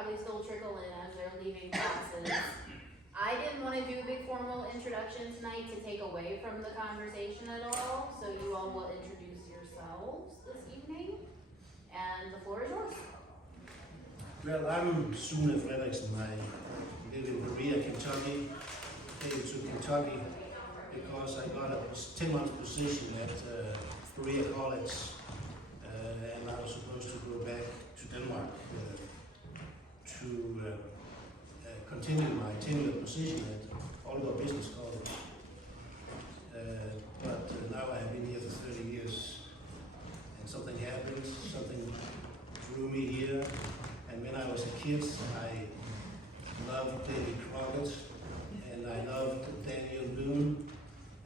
probably still trickle in as they're leaving classes. I didn't want to do a big formal introduction tonight to take away from the conversation at all, so you all will introduce yourselves this evening, and the floor is yours. Well, I'm Sune Frederiksen. I live in Berea, Kentucky. Came to Kentucky because I got a 10-month position at Berea College, and I was supposed to go back to Denmark to continue my tenured position at Aalborg Business College. But now I have been here for 30 years, and something happened, something drew me here. And when I was a kid, I loved David Crockett, and I loved Daniel Boone,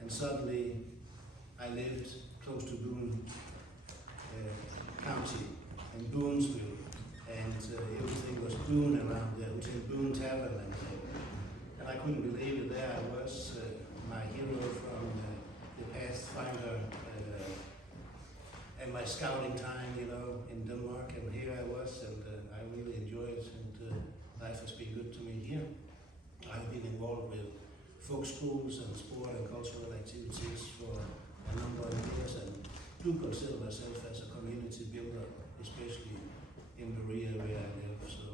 and suddenly I lived close to Boone County in Boonesville, and everything was Boone around there. It was in Boone Tavern, and I couldn't believe it. There I was, my hero from the Pathfinder and my scouting time, you know, in Denmark, and here I was, and I really enjoyed it, and life has been good to me here. I've been involved with folk schools and sport and cultural activities for a number of years, and do consider myself as a community builder, especially in Berea where I live. So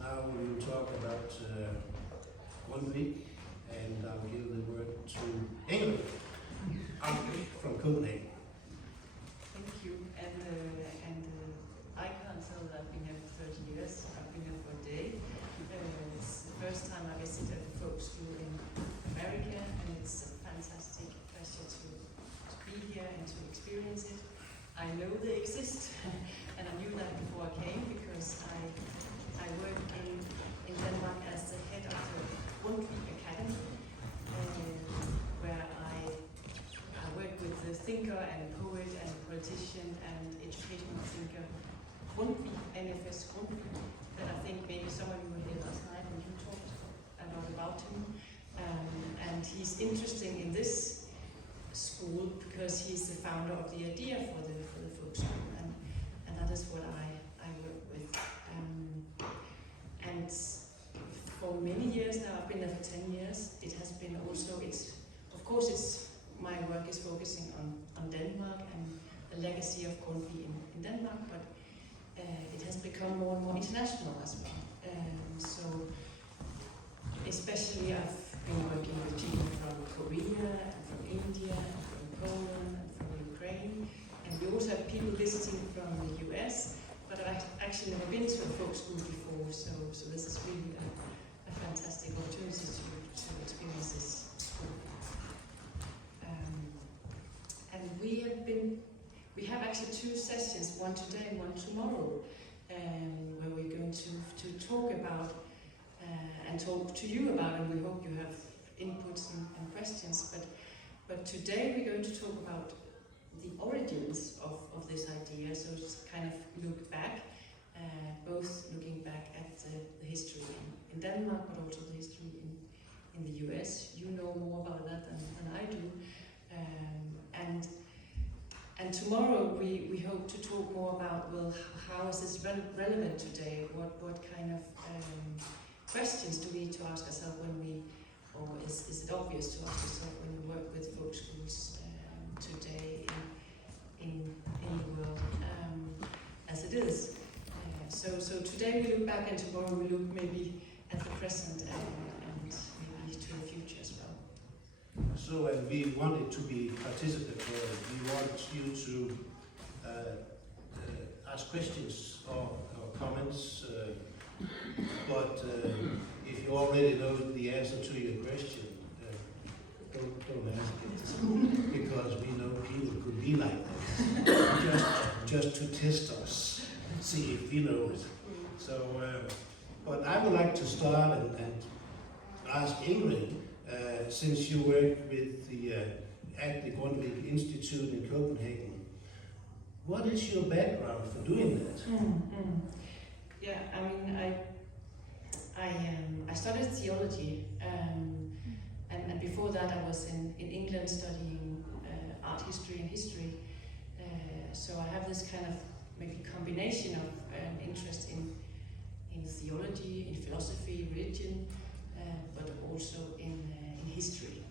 now we will talk about Grundtvig, and I'll give the word to Ingrid from Copenhagen. Thank you. And I can't tell that I've been here for 30 years. I've been here for a day. It's the first time I visited a folk school in America, and it's a fantastic pleasure to be here and to experience it. I know they exist, and I knew that before I came because I work in Denmark as the head of the Grundtvig Academy, where I work with the thinker and poet and politician and educational thinker Grundtvig, N.F.S. Grundtvig, that I think maybe some of you were here last night when you talked a lot about him. And he's interesting in this school because he's the founder of the idea for the folk school, and that is what I work with. And for many years now, I've been there for 10 years. It has been also, of course my work is focusing on Denmark and the legacy of Grundtvig in Denmark, but it has become more and more international as well. So especially I've been working with people from Korea, and from India, and from Poland, and from Ukraine, and we also have people visiting from the US, but I've actually never been to a folk school before, so this is really a fantastic opportunity to experience this school. And we have actually two sessions, one today and one tomorrow, where we're going to talk about and talk to you about, and we hope you have inputs and questions. But today we're going to talk about the origins of this idea. So just kind of look back, both looking back at the history in Denmark, but also the history in the US. You know more about that than I do. And tomorrow we hope to talk more about, well, how is this relevant today? What kind of questions do we need to ask ourselves or is it obvious to ask ourselves when we work with folk schools today in the world as it is? So today we look back, and tomorrow we look maybe at the present and maybe to the future as well. So we want it to be participatory. We want you to ask questions or comments, but if you already know the answer to your question, don't ask it, because we know people could be like that, just to test us, see if we know it. So, but I would like to start and ask Ingrid, since you work with at the Grundtvig Institute in Copenhagen, what is your background for doing that? Yeah, I mean, I studied theology, and before that I was in England studying art history and history. So I have this kind of maybe combination of interest in theology, in philosophy, religion, but also in history.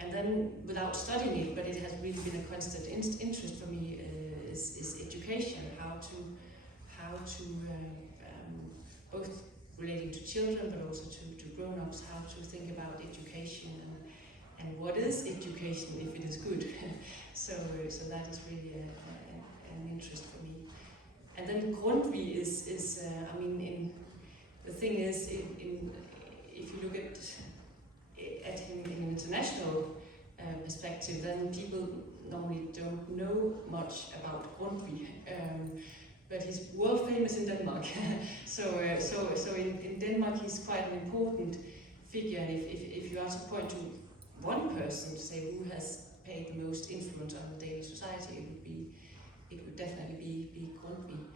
And then, without studying it, but it has really been a constant interest for me, is education, how to both relating to children, but also to grown-ups, how to think about education and what is education if it is good. so that is really an interest for me. And then Grundtvig is I mean, the thing is, if you look at him in an international perspective, then people normally don't know much about Grundtvig. But he's world famous in Denmark. so in Denmark he's quite an important figure. And if you are to point to one person to say who has paid the most influence on the Danish society, it would definitely be Grundtvig.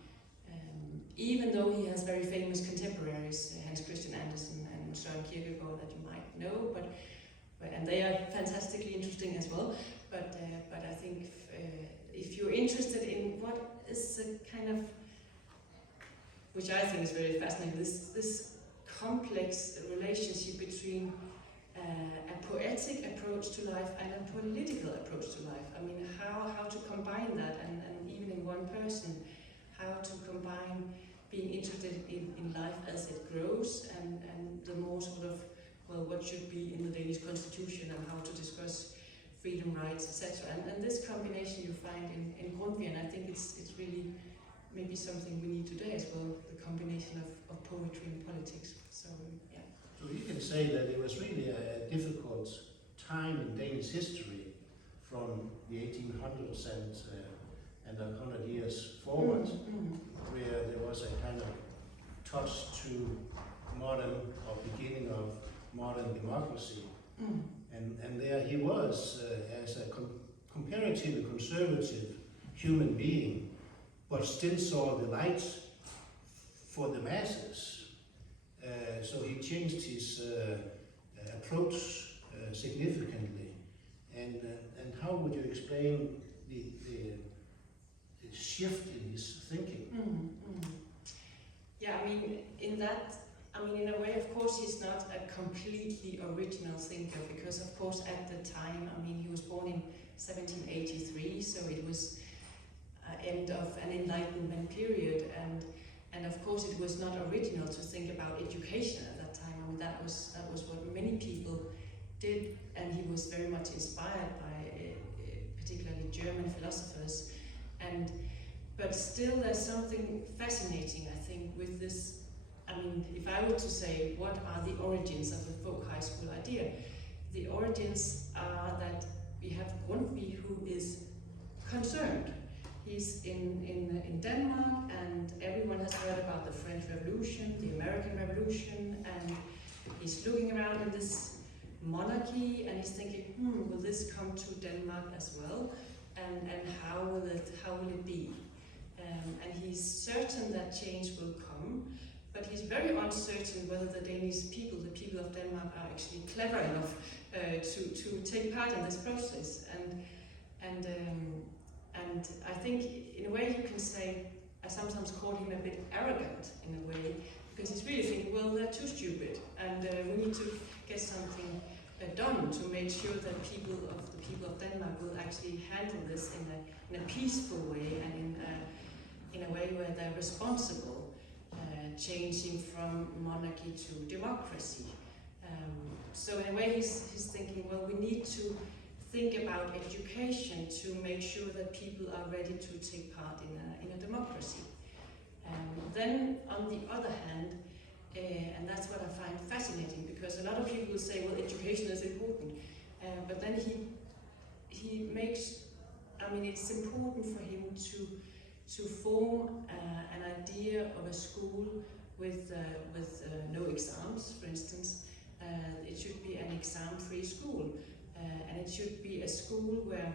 Even though he has very famous contemporaries, Hans Christian Andersen and Søren Kierkegaard, that you might know, and they are fantastically interesting as well. But I think if you're interested in what is a kind of, which I think is very fascinating, this complex relationship between a poetic approach to life and a political approach to life. I mean, how to combine that, and even in one person, how to combine being interested in life as it grows and the more sort of, well, what should be in the Danish constitution and how to discuss freedom, rights, etc. And this combination you find in Grundtvig, and I think it's really maybe something we need today as well, the combination of poetry and politics. So, yeah. So you can say that it was really a difficult time in Danish history from the 1800s and 100 years forward, where there was a kind of touch to modern, or beginning of modern democracy. And there he was as a comparatively conservative human being, but still saw the light for the masses. So he changed his approach significantly. And how would you explain the shift in his thinking? Yeah, I mean, in a way, of course, he's not a completely original thinker, because, of course, at the time, I mean, he was born in 1783, so it was end of an Enlightenment period, and of course, it was not original to think about education at that time. I mean, that was what many people did, and he was very much inspired by particularly German philosophers, but still, there's something fascinating, I think, with this. I mean, if I were to say, what are the origins of the folk high school idea? The origins are that we have Grundtvig, who is concerned. He's in Denmark, and everyone has heard about the French Revolution, the American Revolution, and he's looking around in this monarchy, and he's thinking, will this come to Denmark as well? And how will it be? And he's certain that change will come, but he's very uncertain whether the Danish people, the people of Denmark, are actually clever enough to take part in this process. And I think, in a way, you can say, I sometimes call him a bit arrogant, in a way, because he's really thinking, well, they're too stupid, and we need to get something done to make sure that the people of Denmark will actually handle this in a peaceful way, and in a way where they're responsible, changing from monarchy to democracy. So in a way, he's thinking, well, we need to think about education to make sure that people are ready to take part in a democracy. Then, on the other hand, and that's what I find fascinating, because a lot of people will say, well, education is important, but then he makes, I mean, it's important for him to form an idea of a school with no exams, for instance. It should be an exam-free school, and it should be a school where,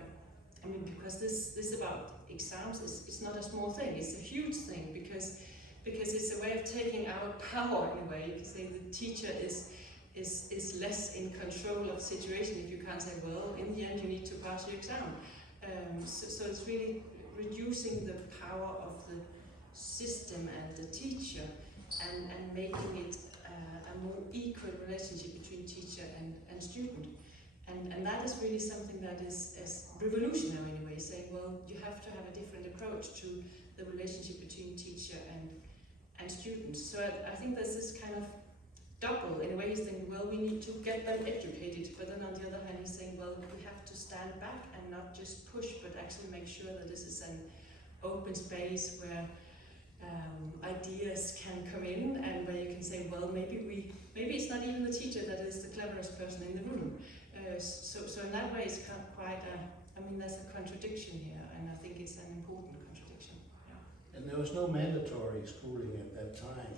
I mean, because this about exams is not a small thing, it's a huge thing, because it's a way of taking out power, in a way. You can say the teacher is less in control of the situation if you can't say, well, in the end you need to pass your exam. So it's really reducing the power of the system and the teacher, and making it a more equal relationship between teacher and student. And that is really something that is revolutionary in a way, saying, well, you have to have a different approach to the relationship between teacher and students. So I think there's this kind of double, in a way he's thinking, well, we need to get them educated, but then on the other hand he's saying, well, we have to stand back and not just push, but actually make sure that this is an open space where ideas can come in, and where you can say, well, maybe it's not even the teacher that is the cleverest person in the room. So in that way it's quite there's a contradiction here, and I think it's an important contradiction. Yeah. And there was no mandatory schooling at that time.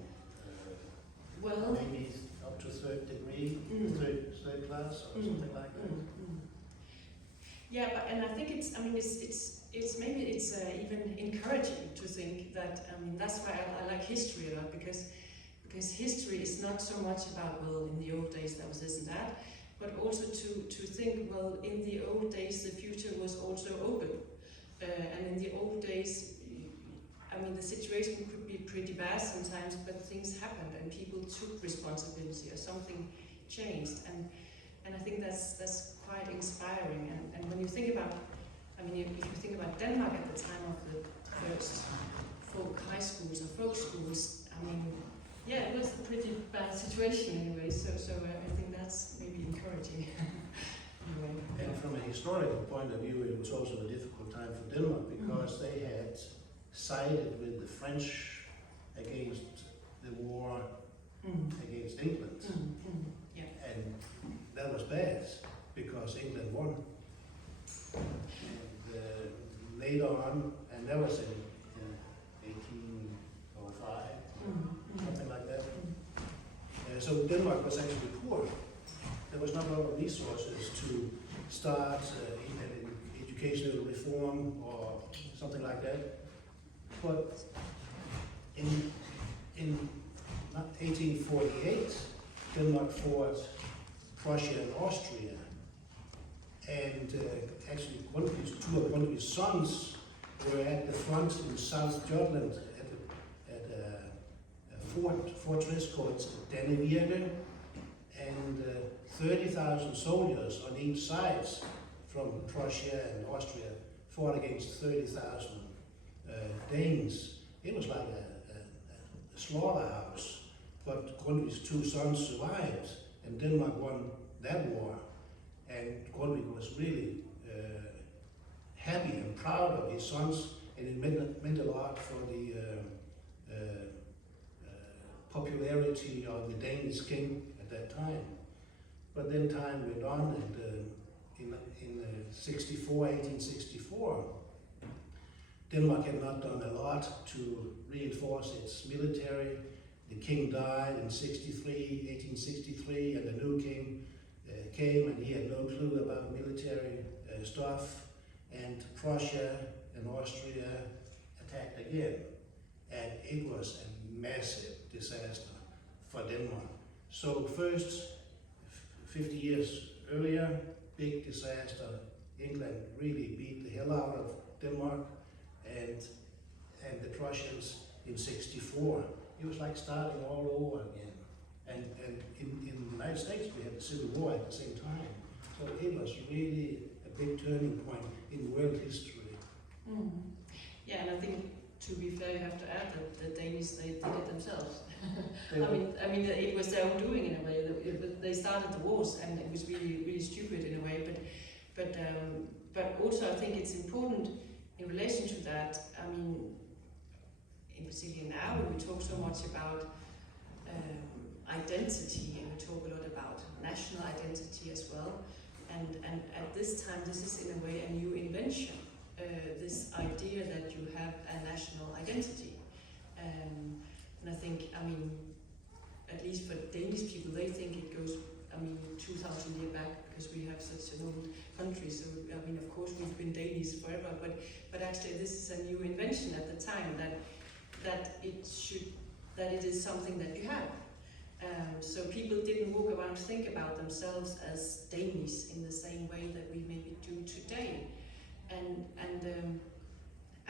Well, maybe up to third degree, third class, or something like that. Yeah, and I think it's maybe it's even encouraging to think that, that's why I like history a lot, because history is not so much about, well, in the old days there was this and that, but also to think, well, in the old days the future was also open, and in the old days, the situation could be pretty bad sometimes, but things happened and people took responsibility, or something changed, and I think that's quite inspiring. And when you think about, if you think about Denmark at the time of the first folk high schools or folk schools, it was a pretty bad situation anyway. So I think that's maybe encouraging. Anyway. And from a historical point of view, it was also a difficult time for Denmark, because they had sided with the French against the war against England. Yeah. And that was bad, because England won. And later on, and that was in 1805, something like that. So Denmark was actually poor. There was not a lot of resources to start an educational reform or something like that. But in 1848, Denmark fought Prussia and Austria, and actually two of Grundtvig's sons were at the front in South Jutland at a fortress called Dannevirke, and 30,000 soldiers on each side from Prussia and Austria fought against 30,000 Danes. It was like a slaughterhouse, but Grundtvig's two sons survived, and Denmark won that war. And Grundtvig was really happy and proud of his sons, and it meant a lot for the popularity of the Danish king at that time. But then time went on, and in 1864, Denmark had not done a lot to reinforce its military. The king died in 1863, and the new king came, and he had no clue about military stuff. And Prussia and Austria attacked again, and it was a massive disaster for Denmark. So first, 50 years earlier, big disaster. England really beat the hell out of Denmark, and the Prussians in 64. It was like starting all over again. And in the United States, we had the Civil War at the same time. So it was really a big turning point in world history. Yeah, and I think, to be fair, you have to add that the Danish, they did it themselves. It was their own doing in a way. They started the wars, and it was really, really stupid in a way. But also, I think it's important in relation to that. In particular now, when we talk so much about identity, and we talk a lot about national identity as well. And at this time, this is in a way a new invention. This idea that you have a national identity. And I think, at least for Danish people, they think it goes, 2,000 years back, because we have such an old country. So, of course, we've been Danish forever, but actually this is a new invention at the time, that it is something that you have. So people didn't walk around and think about themselves as Danish in the same way that we maybe do today. And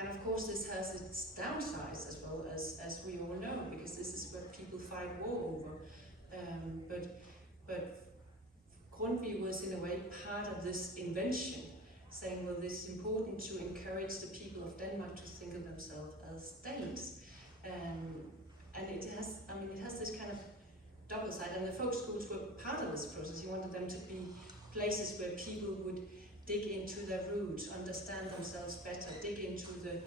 of course this has its downsides as well, as we all know, because this is what people fight war over. But Grundtvig was in a way part of this invention, saying, well, it's important to encourage the people of Denmark to think of themselves as Danes. And it has this kind of double side, and the folk schools were part of this process. He wanted them to be places where people would dig into their roots, understand themselves better, dig into the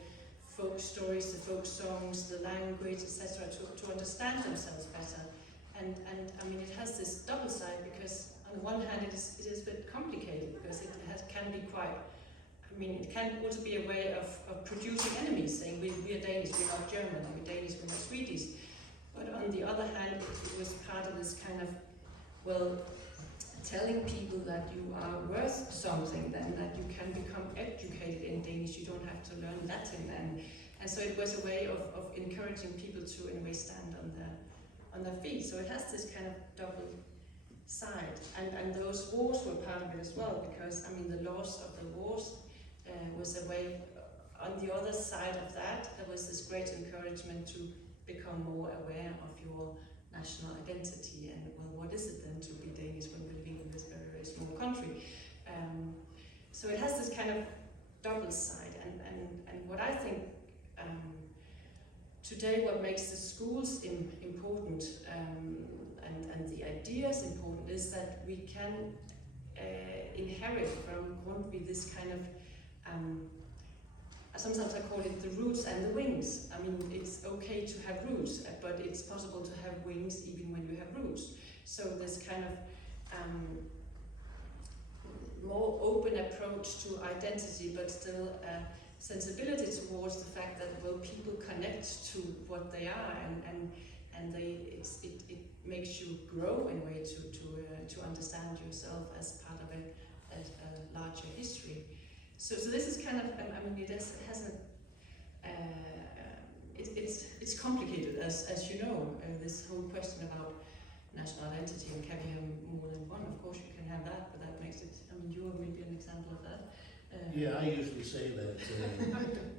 folk stories, the folk songs, the language, etc., to understand themselves better. And it has this double side, because on the one hand it is a bit complicated, because can be quite, it can also be a way of producing enemies, saying we are Danish, we're not German, or we're Danish, we're not Swedish. But on the other hand, it was part of this kind of, well, telling people that you are worth something, then that you can become educated in Danish, you don't have to learn Latin. And so it was a way of encouraging people to, in a way, stand on their feet. So it has this kind of double side. And those wars were part of it as well, because, the loss of the wars was a way, on the other side of that, there was this great encouragement to become more aware of your national identity, and well, what is it then to be Danish when we're living in this very, very small country? So it has this kind of double side, and what I think today what makes the schools important and the ideas important is that we can inherit from Grundtvig this kind of sometimes I call it the roots and the wings. It's okay to have roots, but it's possible to have wings even when you have roots. So this kind of more open approach to identity, but still a sensibility towards the fact that, well, people connect to what they are, and it makes you grow in a way to understand yourself as part of a larger history. So this is kind of, it's complicated, as you know, this whole question about national identity, and can we have more than one? Of course you can have that, but that makes it, you are maybe an example of that. Yeah, I usually say that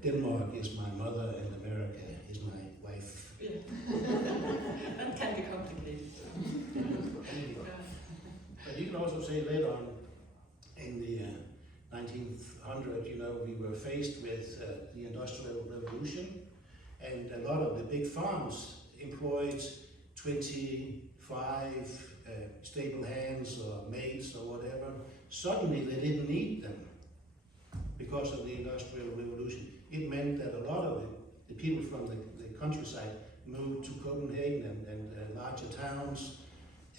Denmark is my mother and America is my wife. Yeah. That can be complicated. But you can also say later on, in the 1900, we were faced with the Industrial Revolution, and a lot of the big farms employed 25 stable hands or maids or whatever. Suddenly they didn't need them because of the Industrial Revolution. It meant that a lot of the people from the countryside moved to Copenhagen and larger towns,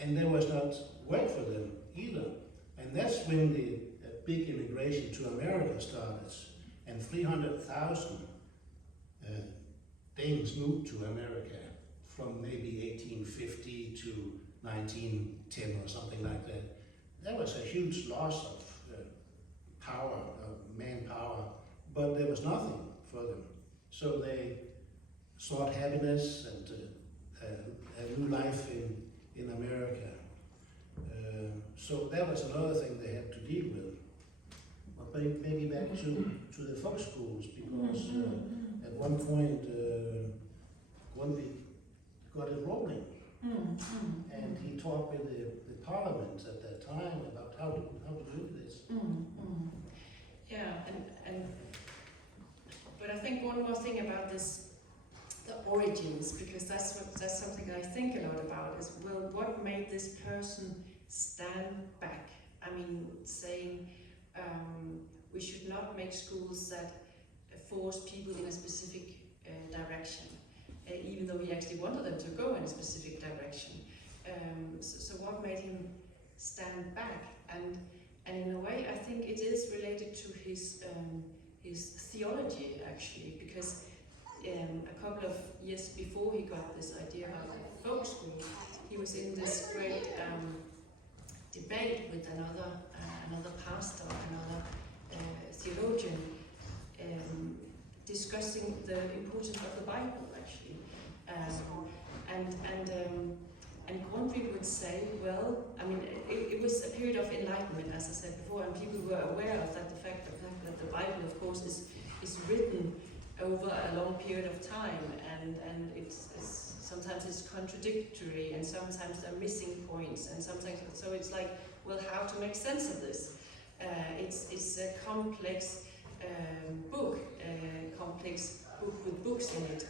and there was not work for them either. And that's when the big immigration to America started, and 300,000 Danes moved to America from maybe 1850 to 1910 or something like that. There was a huge loss of power, of manpower, but there was nothing for them. So they sought happiness and a new life in America. So that was another thing they had to deal with. But maybe back to the folk schools, because at one point Grundtvig got it rolling, and he talked with the parliament at that time about how to do this. Yeah, but I think one more thing about this, the origins, because that's something I think a lot about, is, well, what made this person stand back? Saying we should not make schools that force people in a specific direction, even though he actually wanted them to go in a specific direction. So what made him stand back? And in a way, I think it is related to his theology, actually, because a couple of years before he got this idea about the folk school, he was in this great debate with another pastor, another theologian, discussing the importance of the Bible, actually. And Grundtvig would say, well, it was a period of enlightenment, as I said before, and people were aware of that, the fact that the Bible, of course, is written over a long period of time, and sometimes it's contradictory, and sometimes there are missing points, and sometimes, so it's like, well, how to make sense of this? It's a complex complex book with books in it,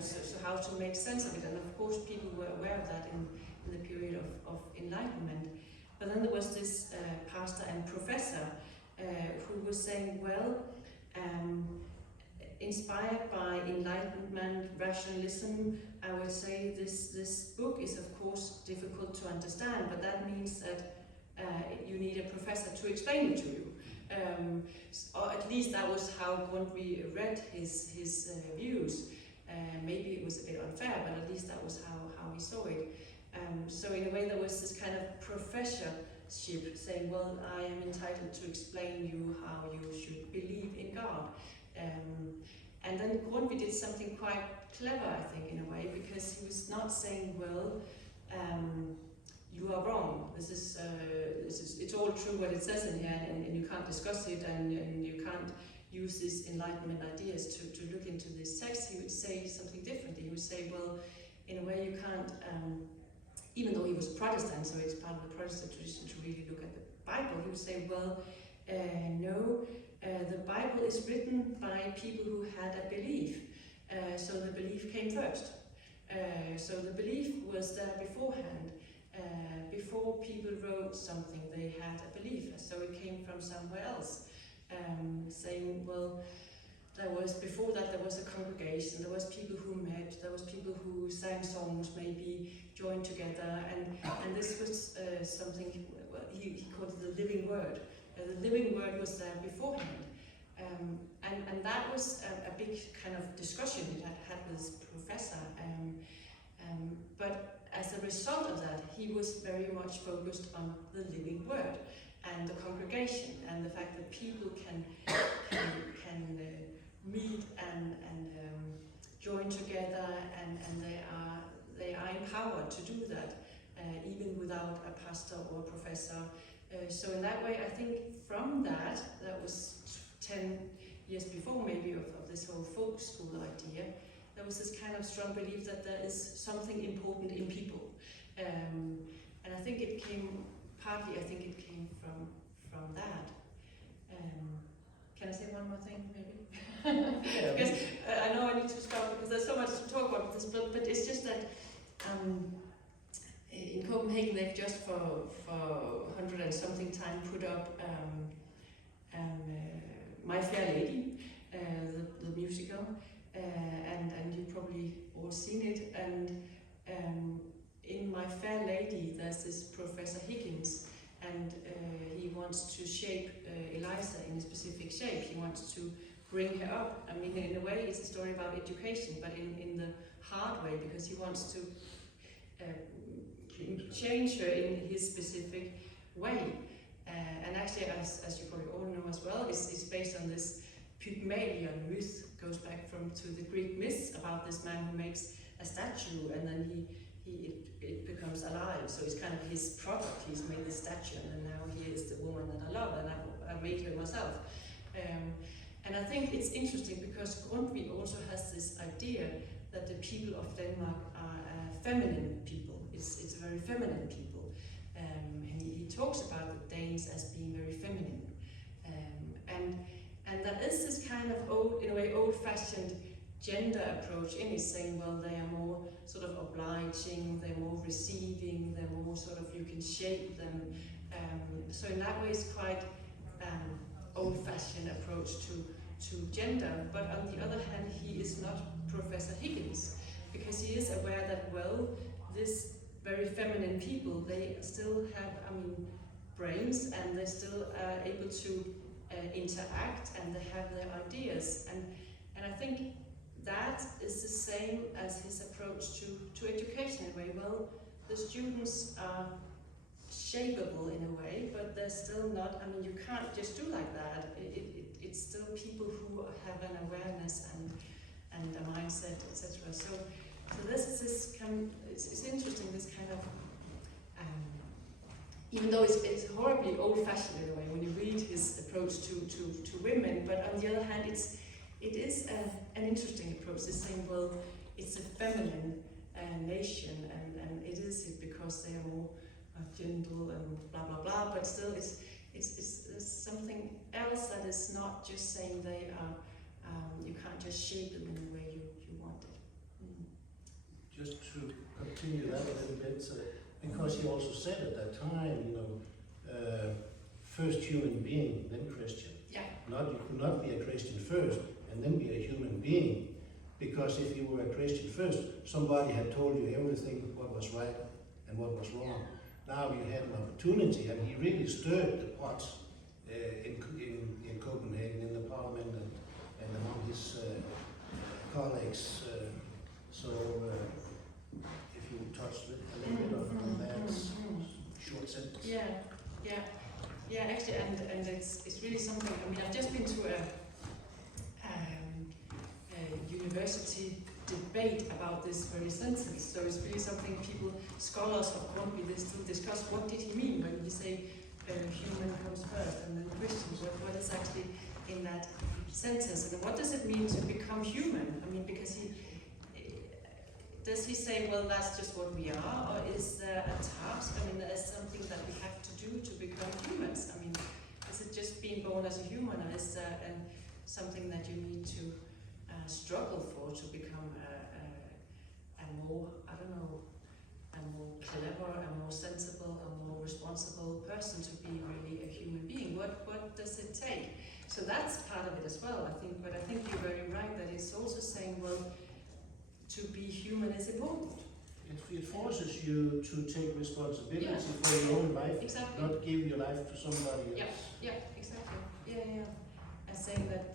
so how to make sense of it, and of course people were aware of that in the period of Enlightenment. But then there was this pastor and professor who was saying, well, inspired by Enlightenment rationalism, I would say this book is of course difficult to understand, but that means that you need a professor to explain it to you. Or at least that was how Grundtvig read his views. Maybe it was a bit unfair, but at least that was how he saw it. So in a way there was this kind of professorship saying, well, I am entitled to explain you how you should believe in God. And then Grundtvig did something quite clever, I think, in a way, because he was not saying, well, you are wrong. This is it's all true what it says in here, and you can't discuss it, and you can't use these Enlightenment ideas to look into this text. He would say something differently. He would say, well, in a way you can't, even though he was a Protestant, so it's part of the Protestant tradition to really look at the Bible, he would say, well, no, the Bible is written by people who had a belief, so the belief came first. So the belief was there beforehand. Before people wrote something, they had a belief, so it came from somewhere else. Saying, well, before that there was a congregation, there was people who met, there was people who sang songs, maybe joined together, and this was something, well, he called it the living word. The living word was there beforehand. And that was a big kind of discussion he had with his professor. But as a result of that, he was very much focused on the living word and the congregation, and the fact that people can meet and join together, and they are empowered to do that, even without a pastor or a professor. So in that way, I think from that was 10 years before maybe of this whole folk school idea, there was this kind of strong belief that there is something important in people. And I think it came, partly I think it came from that. Can I say one more thing maybe? Because I know I need to stop because there's so much to talk about this, but it's just that in Copenhagen they've just for 100 and something time put up My Fair Lady, the musical, and you've probably all seen it. And in My Fair Lady, there's this Professor Higgins, and he wants to shape Eliza in a specific shape. He wants to bring her up. I mean, in a way, it's a story about education, but in the hard way, because he wants to change her in his specific way. And actually, as you probably all know as well, it's based on this Pygmalion myth, goes back to the Greek myths about this man who makes a statue, and then it becomes alive. So it's kind of his product. He's made this statue, and then now he is the woman that I love, and I made her myself. And I think it's interesting because Grundtvig also has this idea that the people of Denmark are a feminine people. It's a very feminine people. He talks about the Danes as being very feminine. And there is this kind of old-fashioned gender approach in it, saying, well, they are more sort of obliging, they're more receiving, they're more sort of, you can shape them. So in that way it's quite old-fashioned approach to gender. But on the other hand, he is not Professor Higgins, because he is aware that, well, this very feminine people, they still have, brains, and they still are able to interact, and they have their ideas. And I think that is the same as his approach to education in a way. Well, the students are shapeable in a way, but they're still not, you can't just do like that. It's still people who have an awareness and a mindset, etc. So this is it's interesting, this kind of, even though it's horribly old-fashioned in a way when you read his approach to women, but on the other hand, it is a an interesting approach is saying, well, it's a feminine nation, and it is it because they are more gentle and blah blah blah. But still, it's something else that is not just saying they are. You can't just shape them in the way you want it. Just to continue that a little bit, because he also said at that time, you know, first human being, then Christian. Yeah. You could not be a Christian first and then be a human being, because if you were a Christian first, somebody had told you everything, what was right and what was wrong. Now you had an opportunity, and he really stirred the pot in Copenhagen, in the parliament, and among his colleagues. So if you touch a little bit on that short sentence. Yeah. Actually, and it's really something. I mean, I've just been to a university debate about this very sentence. So it's really something scholars of Grundtvig, they still discuss. What did he mean when he say human comes first and then Christian? What is actually in that sentence, and what does it mean to become human? I mean, because does he say, well, that's just what we are, or is there a task? I mean, there's something that we have to do to become humans. I mean, is it just being born as a human, or is there something that you need to struggle for to become a more, I don't know, a more clever, a more sensible, a more responsible person to be really a human being? What does it take? So that's part of it as well, I think. But I think you're very right that it's also saying, well, to be human is important. It forces you to take responsibility for your own life, exactly. Not give your life to somebody else. Yeah, exactly. Yeah. I say that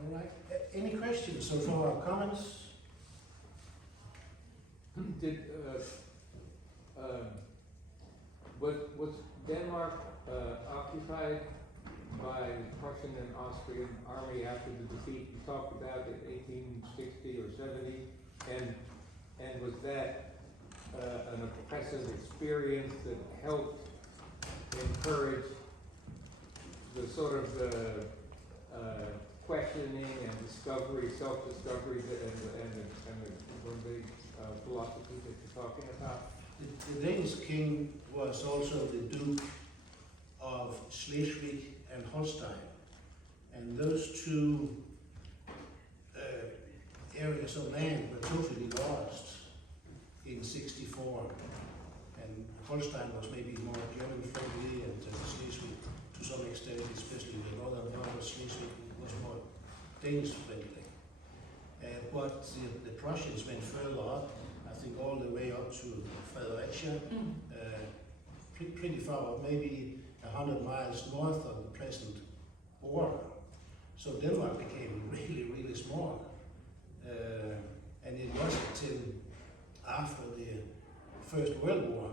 All right. Any questions so far, or comments? Did was Denmark occupied by the Prussian and Austrian army after the defeat you talked about in 1860 or 70, and was that an oppressive experience that helped encourage the sort of questioning and discovery, self-discovery, and the philosophy that you're talking about? The Danish king was also the Duke of Schleswig and Holstein, and those two areas of land were totally lost in '64, and Holstein was maybe more German friendly, and Schleswig to some extent, especially the northern part of Schleswig, was more Danish friendly. But the Prussians went further up, I think all the way up to Frederiksen, pretty far up, maybe 100 miles north of the present border. So Denmark became really, really small. And it wasn't until after the First World War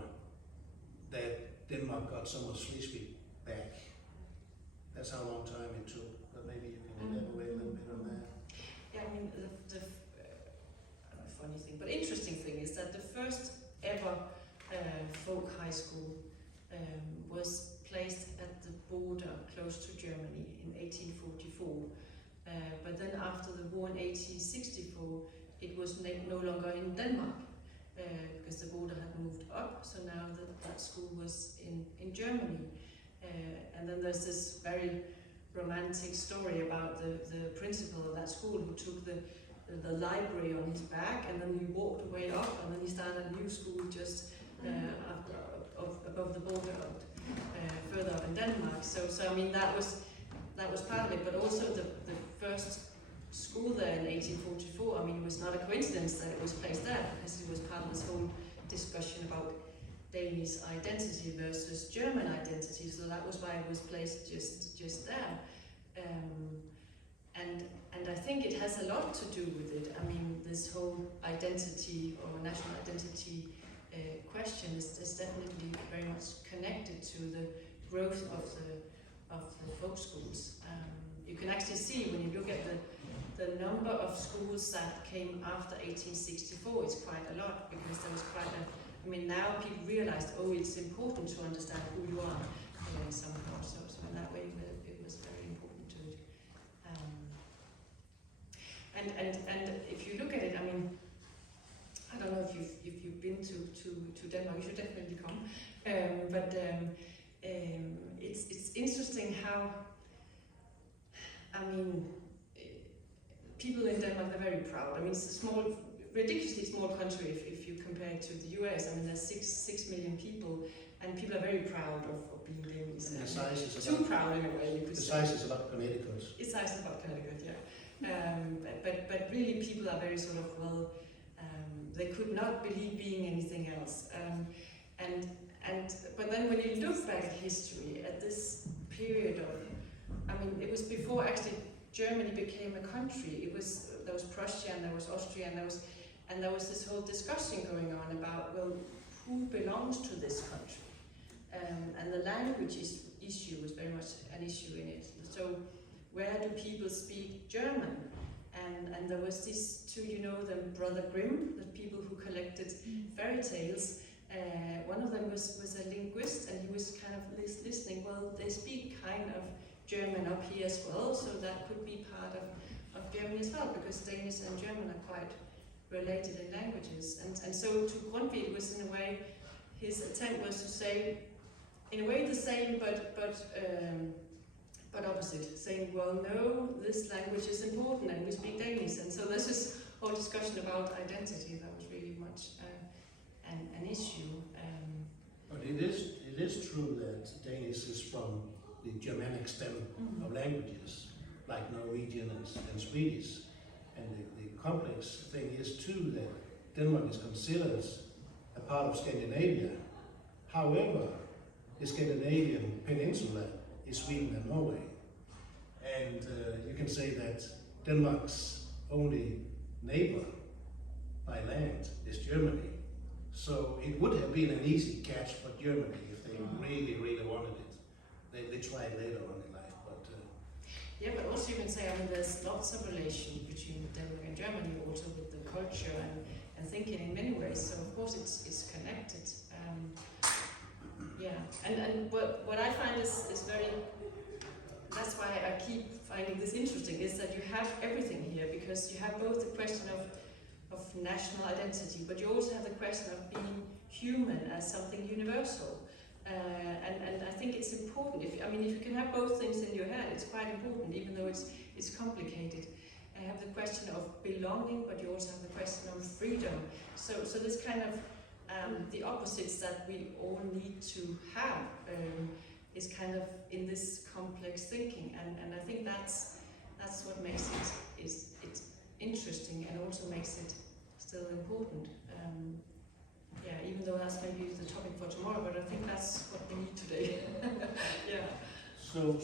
that Denmark got some of Schleswig back. That's how long time it took, but maybe you can elaborate a little bit on that. Yeah, I mean, the funny thing, but interesting thing is that the first ever folk high school was placed at the border close to Germany in 1844. But then after the war in 1864, it was no longer in Denmark because the border had moved up. So now that school was in Germany. And then there's this very romantic story about the principal of that school who took the library on his back, and then he walked away up, and then he started a new school just above the border, further up in Denmark. So I mean that was part of it, but also the first school there in 1844. I mean, it was not a coincidence that it was placed there, because it was part of this whole discussion about Danish identity versus German identity. So that was why it was placed just there. And I think it has a lot to do with it. I mean, this whole identity or national identity question is definitely very much connected to the growth of the folk schools. You can actually see when you look at the number of schools that came after 1864, it's quite a lot, because there was quite a, I mean, now people realized, oh, it's important to understand who you are. somehow. So in that way, it was very important to it. And if you look at it, I mean, I don't know if you've been to Denmark. You should definitely come. It's interesting how, I mean, people in Denmark are very proud. I mean, it's a small, ridiculously small country if you compare it to the US. I mean, there's 6 million people, and people are very proud of being Danish. And the size is too about, proud in a way, you could the say. size is about Connecticut. It's size about Connecticut, yeah. But really, people are very sort of, well, they could not believe being anything else. But then when you look back at history, at this period of, I mean, it was before actually Germany became a country. There was Prussia and there was Austria and there was this whole discussion going on about, well, who belongs to this country? And the language issue was very much an issue in it. So where do people speak German? And there was these two, you know, the Brother Grimm, the people who collected fairy tales. One of them was a linguist, and he was kind of listening, well, they speak kind of German up here as well, so that could be part of Germany as well, because Danish and German are quite related in languages. And so to Grundtvig was in a way, his attempt was to say, in a way the same, but opposite, saying, well, no, this language is important and we speak Danish. And so there's this whole discussion about identity that was really much an issue. But it is true that Danish is from the Germanic stem of languages, like Norwegian and Swedish. And the complex thing is too that Denmark is considered a part of Scandinavia. However, the Scandinavian peninsula is Sweden and Norway. And you can say that Denmark's only neighbor by land is Germany. So it would have been an easy catch for Germany if they really wanted it. They tried later on in life, but... Yeah, but also you can say, I mean, there's lots of relation between Denmark and Germany, also with the culture and thinking in many ways. So of course it's connected. Yeah, and what I find is very, that's why I keep finding this interesting, is that you have everything here, because you have both the question of national identity, but you also have the question of being human as something universal. And I think it's important. If you can have both things in your head, it's quite important, even though it's complicated. I have the question of belonging, but you also have the question of freedom. So this kind of the opposites that we all need to have is kind of in this complex thinking, and I think that's what makes it interesting and also makes it still important. Yeah, even though that's maybe the topic for tomorrow, but I think that's what we need today. Yeah. So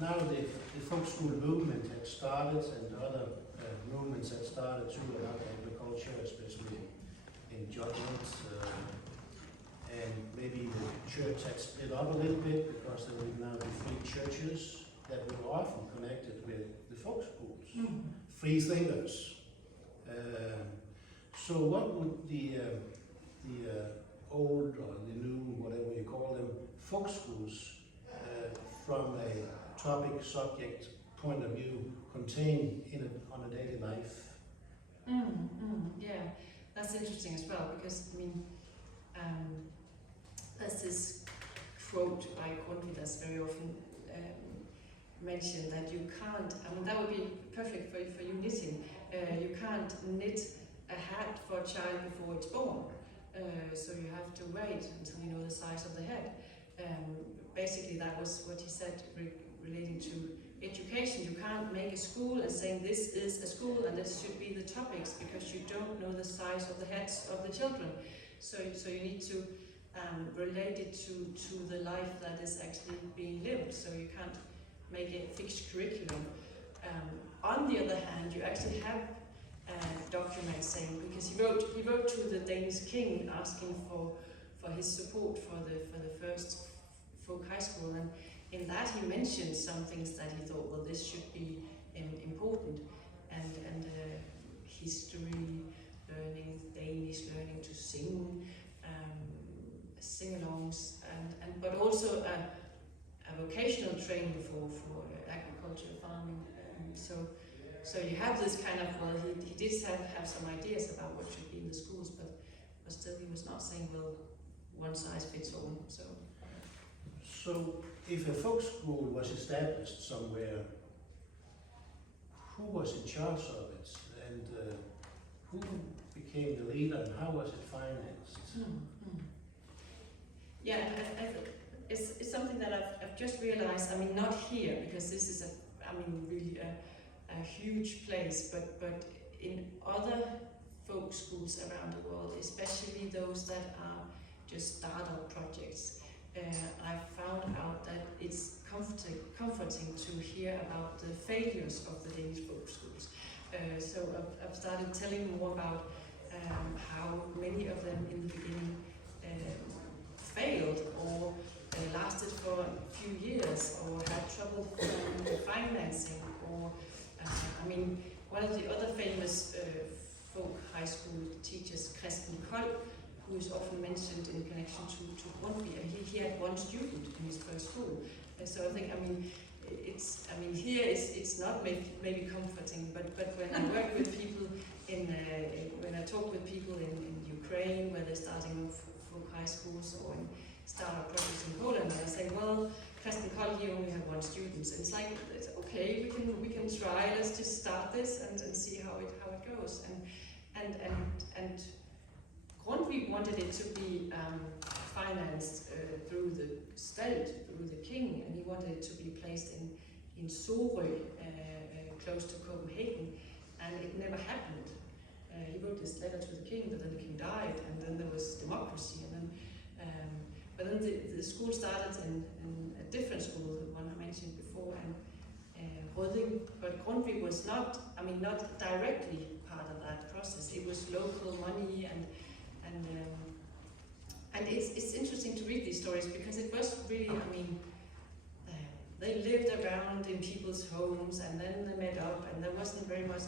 now the folk school movement had started, and other movements had started too about agriculture, especially in Jutland, and maybe the church had split up a little bit because there will now be free churches that were often connected with the folk schools, free thinkers. So what would the old or the new, whatever you call them, folk schools, from a topic, subject point of view, contain on a daily life? Yeah, that's interesting as well, because I mean, there's this quote by Grundtvig that's very often mentioned, that you can't, I mean, that would be perfect for you knitting. You can't knit a hat for a child before it's born. So you have to wait until you know the size of the head. Basically, that was what he said relating to education. You can't make a school and saying this is a school and this should be the topics, because you don't know the size of the heads of the children. So you need to relate it to the life that is actually being lived. So you can't make a fixed curriculum. On the other hand, you actually have documents saying, because he wrote to the Danish king asking for his support for the first folk high school, and in that he mentioned some things that he thought, well, this should be important, and history, learning Danish, learning to sing, sing-alongs, and but also a vocational training for agriculture, farming. So you have this kind of, well, he did have some ideas about what should be in the schools, but still he was not saying, well, one size fits all. So if a folk school was established somewhere, who was in charge of it, and who became the leader, and how was it financed? Yeah, it's something that I've just realized. I mean, not here, because this is really a huge place, but in other folk schools around the world, especially those that are just startup projects, I found out that it's comforting to hear about the failures of the Danish folk schools. So I've started telling more about how many of them in the beginning failed or lasted for a few years or had trouble financing, or one of the other famous folk high school teachers, Kold, who is often mentioned in connection to Grundtvig, and he had one student in his first school. So I think, here it's not maybe comforting, but when I work with people when I talk with people in Ukraine, where they're starting off folk high schools, or in startup projects in Poland, and I say, well, Kold, he only had one student. And it's like, it's okay, we can try. Let's just start this and see how it goes. And Grundtvig wanted it to be financed through the state, through the king, and he wanted it to be placed in Sorø, close to Copenhagen, and it never happened. He wrote this letter to the king, but then the king died, and then there was democracy, but then the school started in a different school, the one I mentioned before, and Rødding, but Grundtvig was not directly part of that process. It was local money, and it's interesting to read these stories, because it was really, they lived around in people's homes, and then they met up, and there wasn't very much.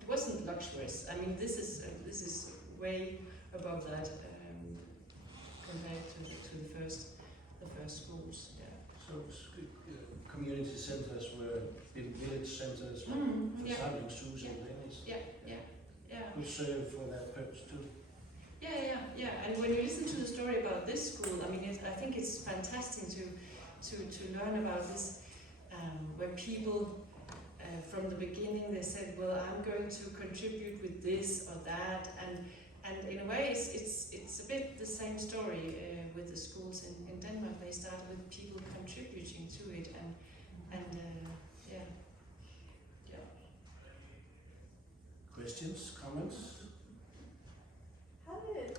It wasn't luxurious. This is way above that compared to the first schools. Yeah. So community centers were in village centers, forsamlingshuset in Danish. Yeah. Could serve for that purpose too. Yeah. And when you listen to the story about this school, I think it's fantastic to learn about this, where people from the beginning they said, well, I'm going to contribute with this or that, and in a way it's a bit the same story with the schools in Denmark. They start with people contributing to it, and yeah. Questions, comments? How did it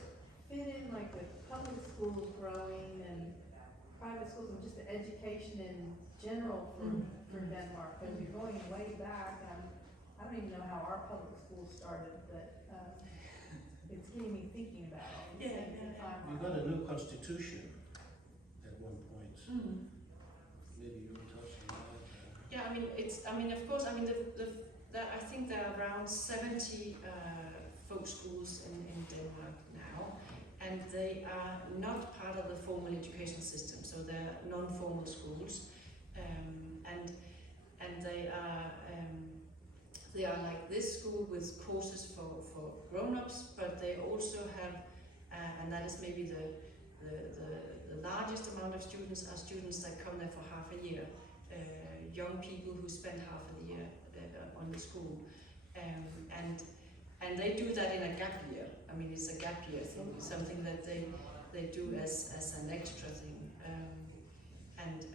fit in, like, with public schools growing and private schools, and just the education in general for Denmark? Because you're going way back, I don't even know how our public schools started, but it's getting me thinking about all these things. We got a new constitution at one point. Maybe you were touching on that. Yeah, of course, I think there are around 70 folk schools in Denmark now, and they are not part of the formal education system, so they're non-formal schools, and they are like this school with courses for grown-ups, but they also have, and that is maybe the largest amount of students are students that come there for half a year, young people who spend half of the year on the school, and they do that in a gap year. It's a gap year thing, something that they do as an extra thing, and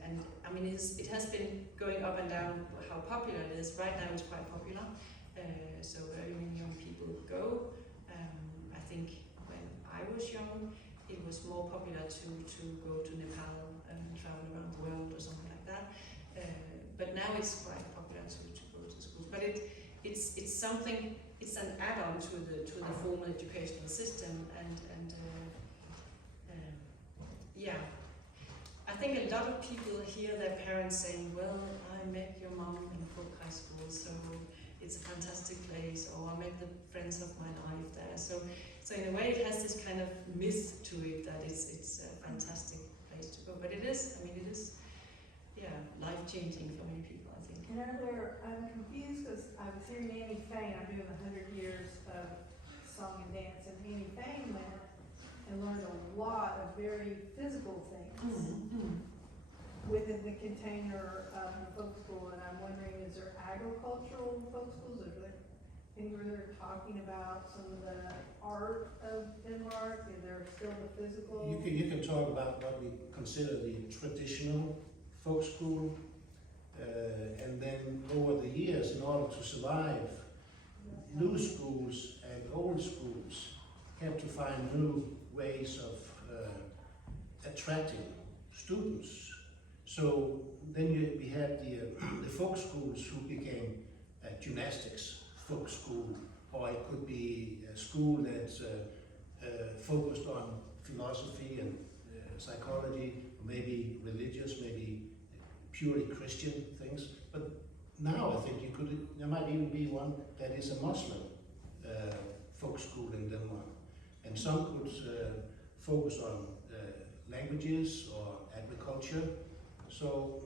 it has been going up and down how popular it is. Right now it's quite popular, so very many young people go. I think when I was young, it was more popular to go to Nepal and travel around the world or something like that. But now it's quite popular to go to schools. But it's something. It's an add-on to the formal educational system, and yeah. I think a lot of people hear their parents saying, "Well, I met your mom in folk high school, so it's a fantastic fantastic place, or I met the friends of my life there. So in a way, it has this kind of myth to it that it's a fantastic place to go. But it is, life changing for many people, I think. And I'm confused because I was hearing Annie Fain, I'm doing 100 years of song and dance, and Annie Fain went and learned a lot of very physical things within the container of the folk school. And I'm wondering, is there agricultural folk schools? Is there things where they're talking about some of the art of Denmark? Is there still the physical? You can talk about what we consider the traditional folk school, and then over the years, in order to survive, new schools and old schools have to find new ways of attracting students. So then we had the folk schools who became gymnastics folk school, or it could be a school that's focused on philosophy and psychology, maybe religious, maybe purely Christian things. But now I think there might even be one that is a Muslim folk school in Denmark, and some could focus on languages or agriculture. So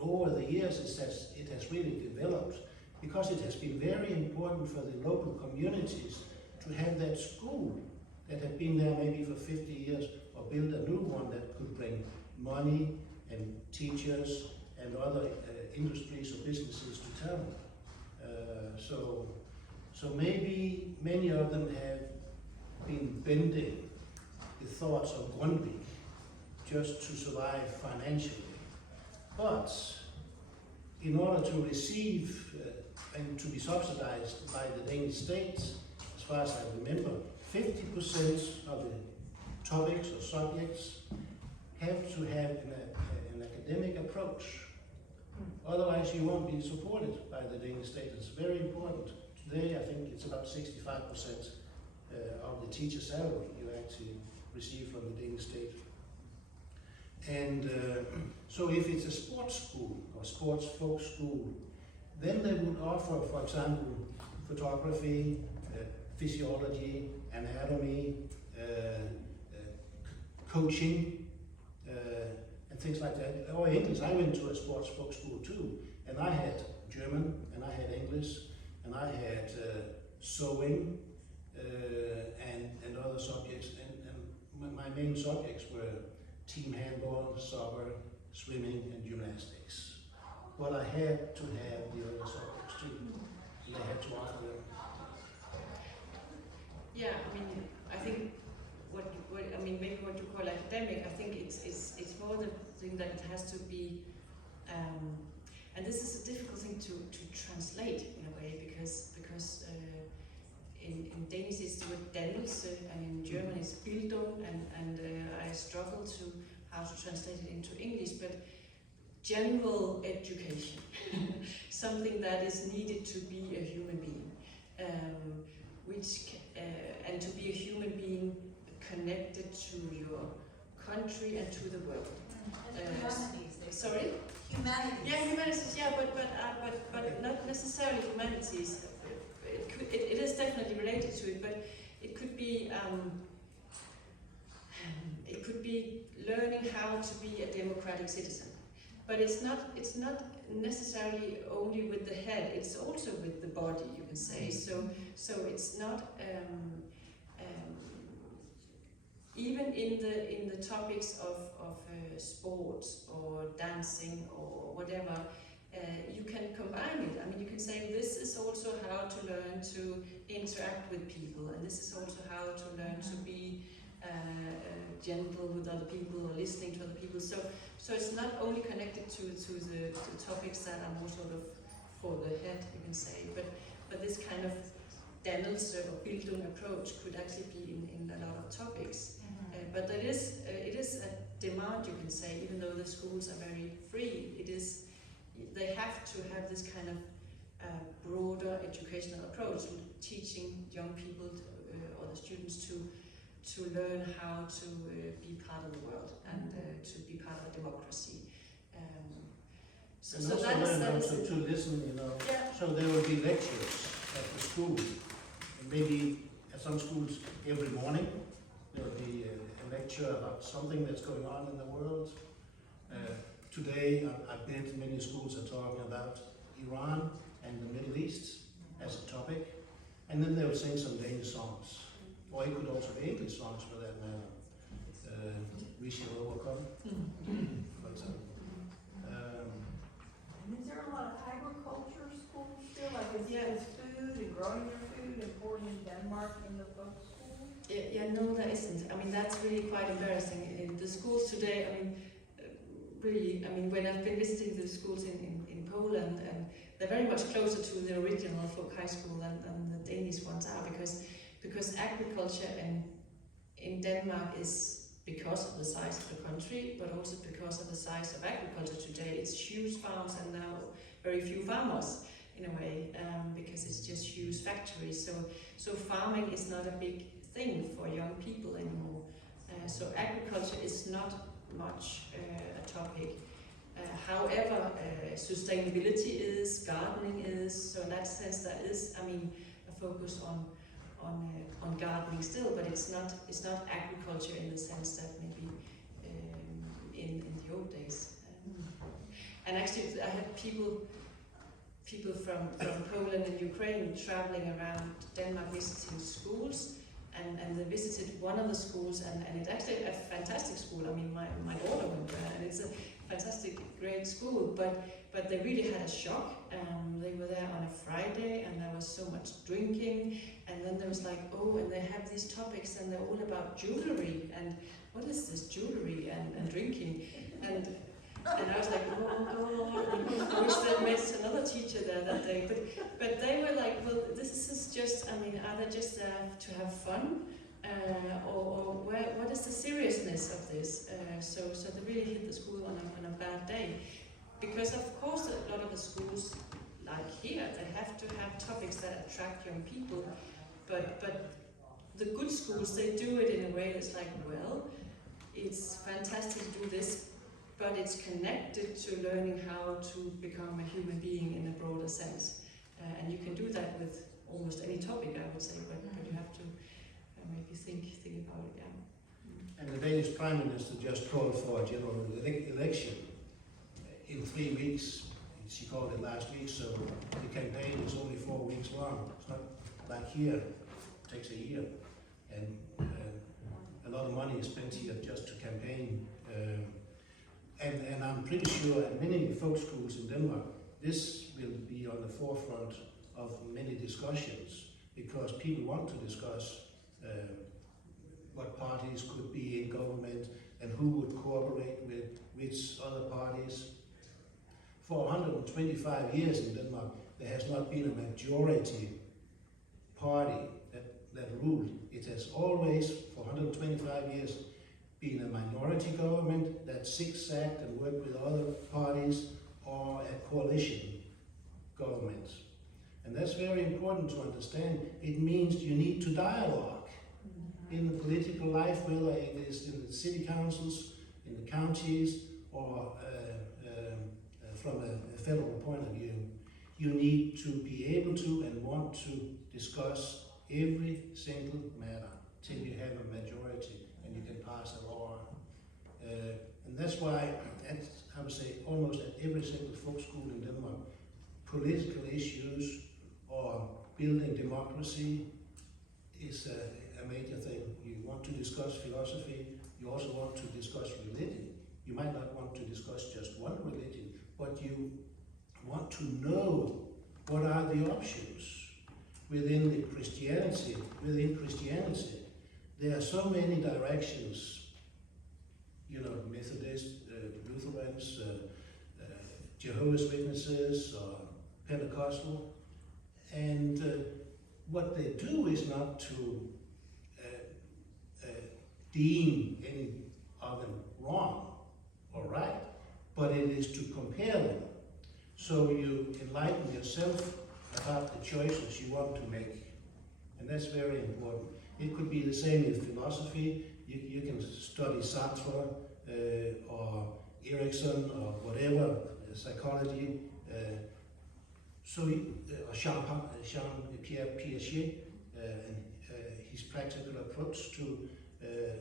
over the years it has really developed, because it has been very important for the local communities to have that school that had been there maybe for 50 years, or build a new one that could bring money and teachers and other industries or businesses to town. So maybe many of them have been bending the thoughts of Grundtvig just to survive financially. But in order to receive and to be subsidized by the Danish state, as far as I remember, 50% of the topics or subjects have to have an academic approach. Otherwise you won't be supported by the Danish state. It's very important. Today I think it's about 65% of the teacher salary you actually receive from the Danish state. And so if it's a sports school or sports folk school, then they would offer, for example, photography, physiology, anatomy, coaching, and things like that. Or English. I went to a sports folk school too, and I had German, and I had English, and I had sewing, and other subjects. And my main subjects were team handball, soccer, swimming, and gymnastics. But I had to have the other subjects too. And I had to offer them. Yeah, I think maybe what you call academic, I think it's more the thing that it has to be, and this is a difficult thing to translate in a way, because in Danish it's the word dannelse, and in German it's Bildung, and I struggle to how to translate it into English, but general education, something that is needed to be a human being, and to be a human being connected to your country and to the world. Humanities. Sorry? Humanities. Yeah, humanities. Yeah, but not necessarily humanities. It is definitely related to it, but it could be learning how to be a democratic citizen. But it's not necessarily only with the head. It's also with the body, you can say. So it's not even in the topics of sports or dancing or whatever. You can combine it. You can say this is also how to learn to interact with people, and this is also how to learn to be gentle with other people or listening to other people. So it's not only connected to the topics that are more sort of for the head, you can say, but this kind of dannelse or Bildung approach could actually be in a lot of topics. But it is a demand, you can say, even though the schools are very free. They have to have this kind of broader educational approach, teaching young people or the students to learn how to be part of the world and to be part of democracy. And also learn how to listen, Yeah. So there will be lectures at school. And maybe at some schools every morning there'll be a lecture about something that's going on in the world. Today I bet many schools are talking about Iran and the Middle East as a topic. And then they'll sing some Danish songs. Or it could also be English songs for that matter. We shall overcome. For example. And is there a lot of agriculture schools still? Like is food and growing your food important in Denmark in the folk school? Yeah, no, there isn't. I mean, that's really quite embarrassing. In the schools today, I mean, really, I mean, when I've been visiting the schools in Poland, and they're very much closer to the original folk high school than the Danish ones are, because agriculture in Denmark is, because of the size of the country, but also because of the size of agriculture today, it's huge farms and now very few farmers in a way, because it's just huge factories. So farming is not a big thing for young people anymore. So agriculture is not much a topic. However, sustainability is, gardening is, so in that sense there is, I mean, a focus on gardening still, but it's not agriculture in the sense that maybe in the old days. And actually, I had people from Poland and Ukraine traveling around Denmark visiting schools, and they visited one of the schools, and it's actually a fantastic school. I mean, my daughter went there, and it's a fantastic, great school, but they really had a shock. They were there on a Friday, and there was so much drinking, and then there was like, oh, and they have these topics, and they're all about jewelry, and what is this jewelry and drinking, and I was like, oh God, I wish they met another teacher there that day, but they were like, well, this is just, I mean, are they just there to have fun, or what is the seriousness of this? So they really hit the school on a bad day. Because of course a lot of the schools, like here, they have to have topics that attract young people, but the good schools, they do it in a way that's like, well, it's fantastic to do this, but it's connected to learning how to become a human being in a broader sense. And you can do that with almost any topic, I would say, but you have to maybe think about it, yeah. And the Danish Prime Minister just called for a general election in 3 weeks. She called it last week, so the campaign is only 4 weeks long. It's not like here, it takes a year. And a lot of money is spent here just to campaign. And I'm pretty sure at many folk schools in Denmark, this will be on the forefront of many discussions, because people want to discuss what parties could be in government and who would cooperate with which other parties. For 125 years in Denmark, there has not been a majority party that ruled. It has always, for 125 years, been a minority government that zigzagged and worked with other parties, or a coalition government. And that's very important to understand. It means you need to dialogue in the political life, whether it is in the city councils, in the counties, or from a federal point of view. You need to be able to and want to discuss every single matter till you have a majority and you can pass a law. And that's why, I would say, almost at every single folk school in Denmark, political issues or building democracy is a major thing. You want to discuss philosophy, you also want to discuss religion. You might not want to discuss just one religion, but you want to know what are the options within the Christianity. Within Christianity, there are so many directions. You know, Methodist, Lutherans, Jehovah's Witnesses, Pentecostal, and what they do is not to deem any of them wrong or right, but it is to compare them, so you enlighten yourself about the choices you want to make, and that's very important. It could be the same with philosophy. You can study Sartre or Erikson or whatever, psychology. So Jean-Pierre Piaget and his practical approach to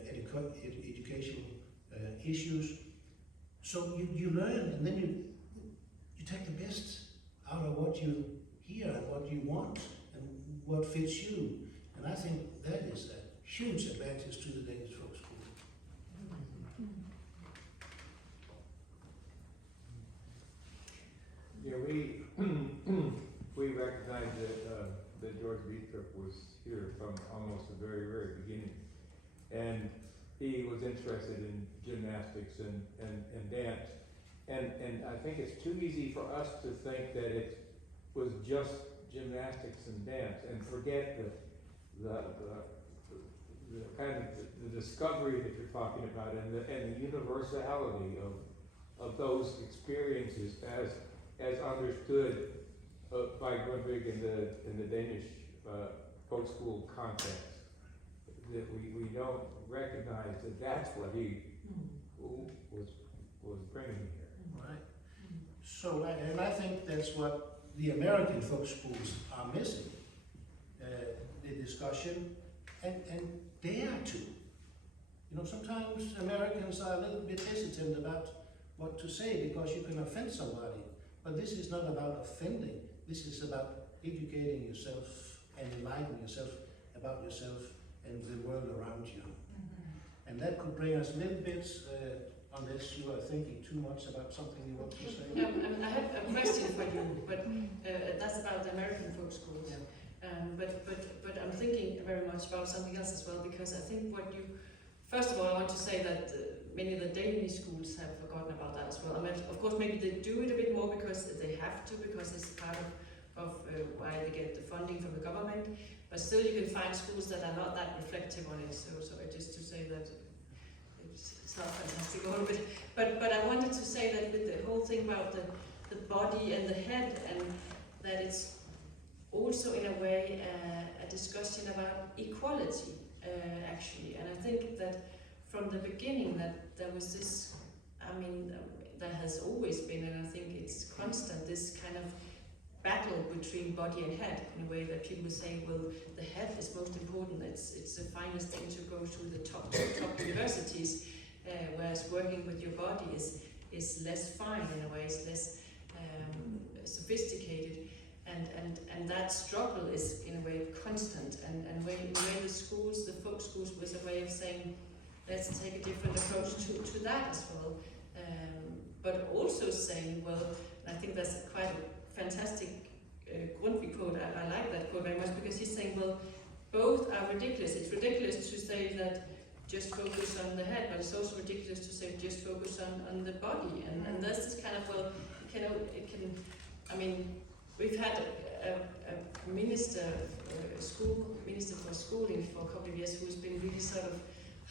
educational issues. So you learn, and then you take the best out of what you hear and what you want and what fits you. And I think that is a huge advantage to the Danish folk school. Yeah, we recognize that George Beastrup was here from almost the very, very beginning. And he was interested in gymnastics and dance. And I think it's too easy for us to think that it was just gymnastics and dance and forget the kind of the discovery that you're talking about and the universality of those experiences as understood by Grundtvig in the Danish folk school context. That we don't recognize that that's what he was bringing here. Right. So, and I think that's what the American folk schools are missing, the discussion and dare to. You know, sometimes Americans are a little bit hesitant about what to say because you can offend somebody. But this is not about offending. This is about educating yourself and enlightening yourself about yourself and the world around you. Mm-hmm. And that could bring us a little bit, unless you are thinking too much about something you want to say. I have a question for you, but that's about the American folk schools. But I'm thinking very much about something else as well, because I think first of all, I want to say that many of the Danish schools have forgotten about that as well. I mean, of course, maybe they do it a bit more because they have to, because it's part of why they get the funding from the government. But still, you can find schools that are not that reflective on it. So just to say that it's not fantastic all of it. But I wanted to say that with the whole thing about the body and the head, and that it's also in a way a discussion about equality, actually. And I think that from the beginning that there was this, there has always been, and I think it's constant, this kind of battle between body and head, in a way that people say, well, the head is most important, it's the finest thing to go to the top universities, whereas working with your body is less fine in a way, it's less sophisticated, and that struggle is in a way constant, and when the schools, the folk schools, was a way of saying, let's take a different approach to that as well, but also saying, well, I think that's quite a fantastic Grundtvig quote. I like that quote very much, because he's saying, well, both are ridiculous. It's ridiculous to say that just focus on the head, but it's also ridiculous to say just focus on the body. And that's this kind of, well, we've had a minister for schooling for a couple of years who's been really sort of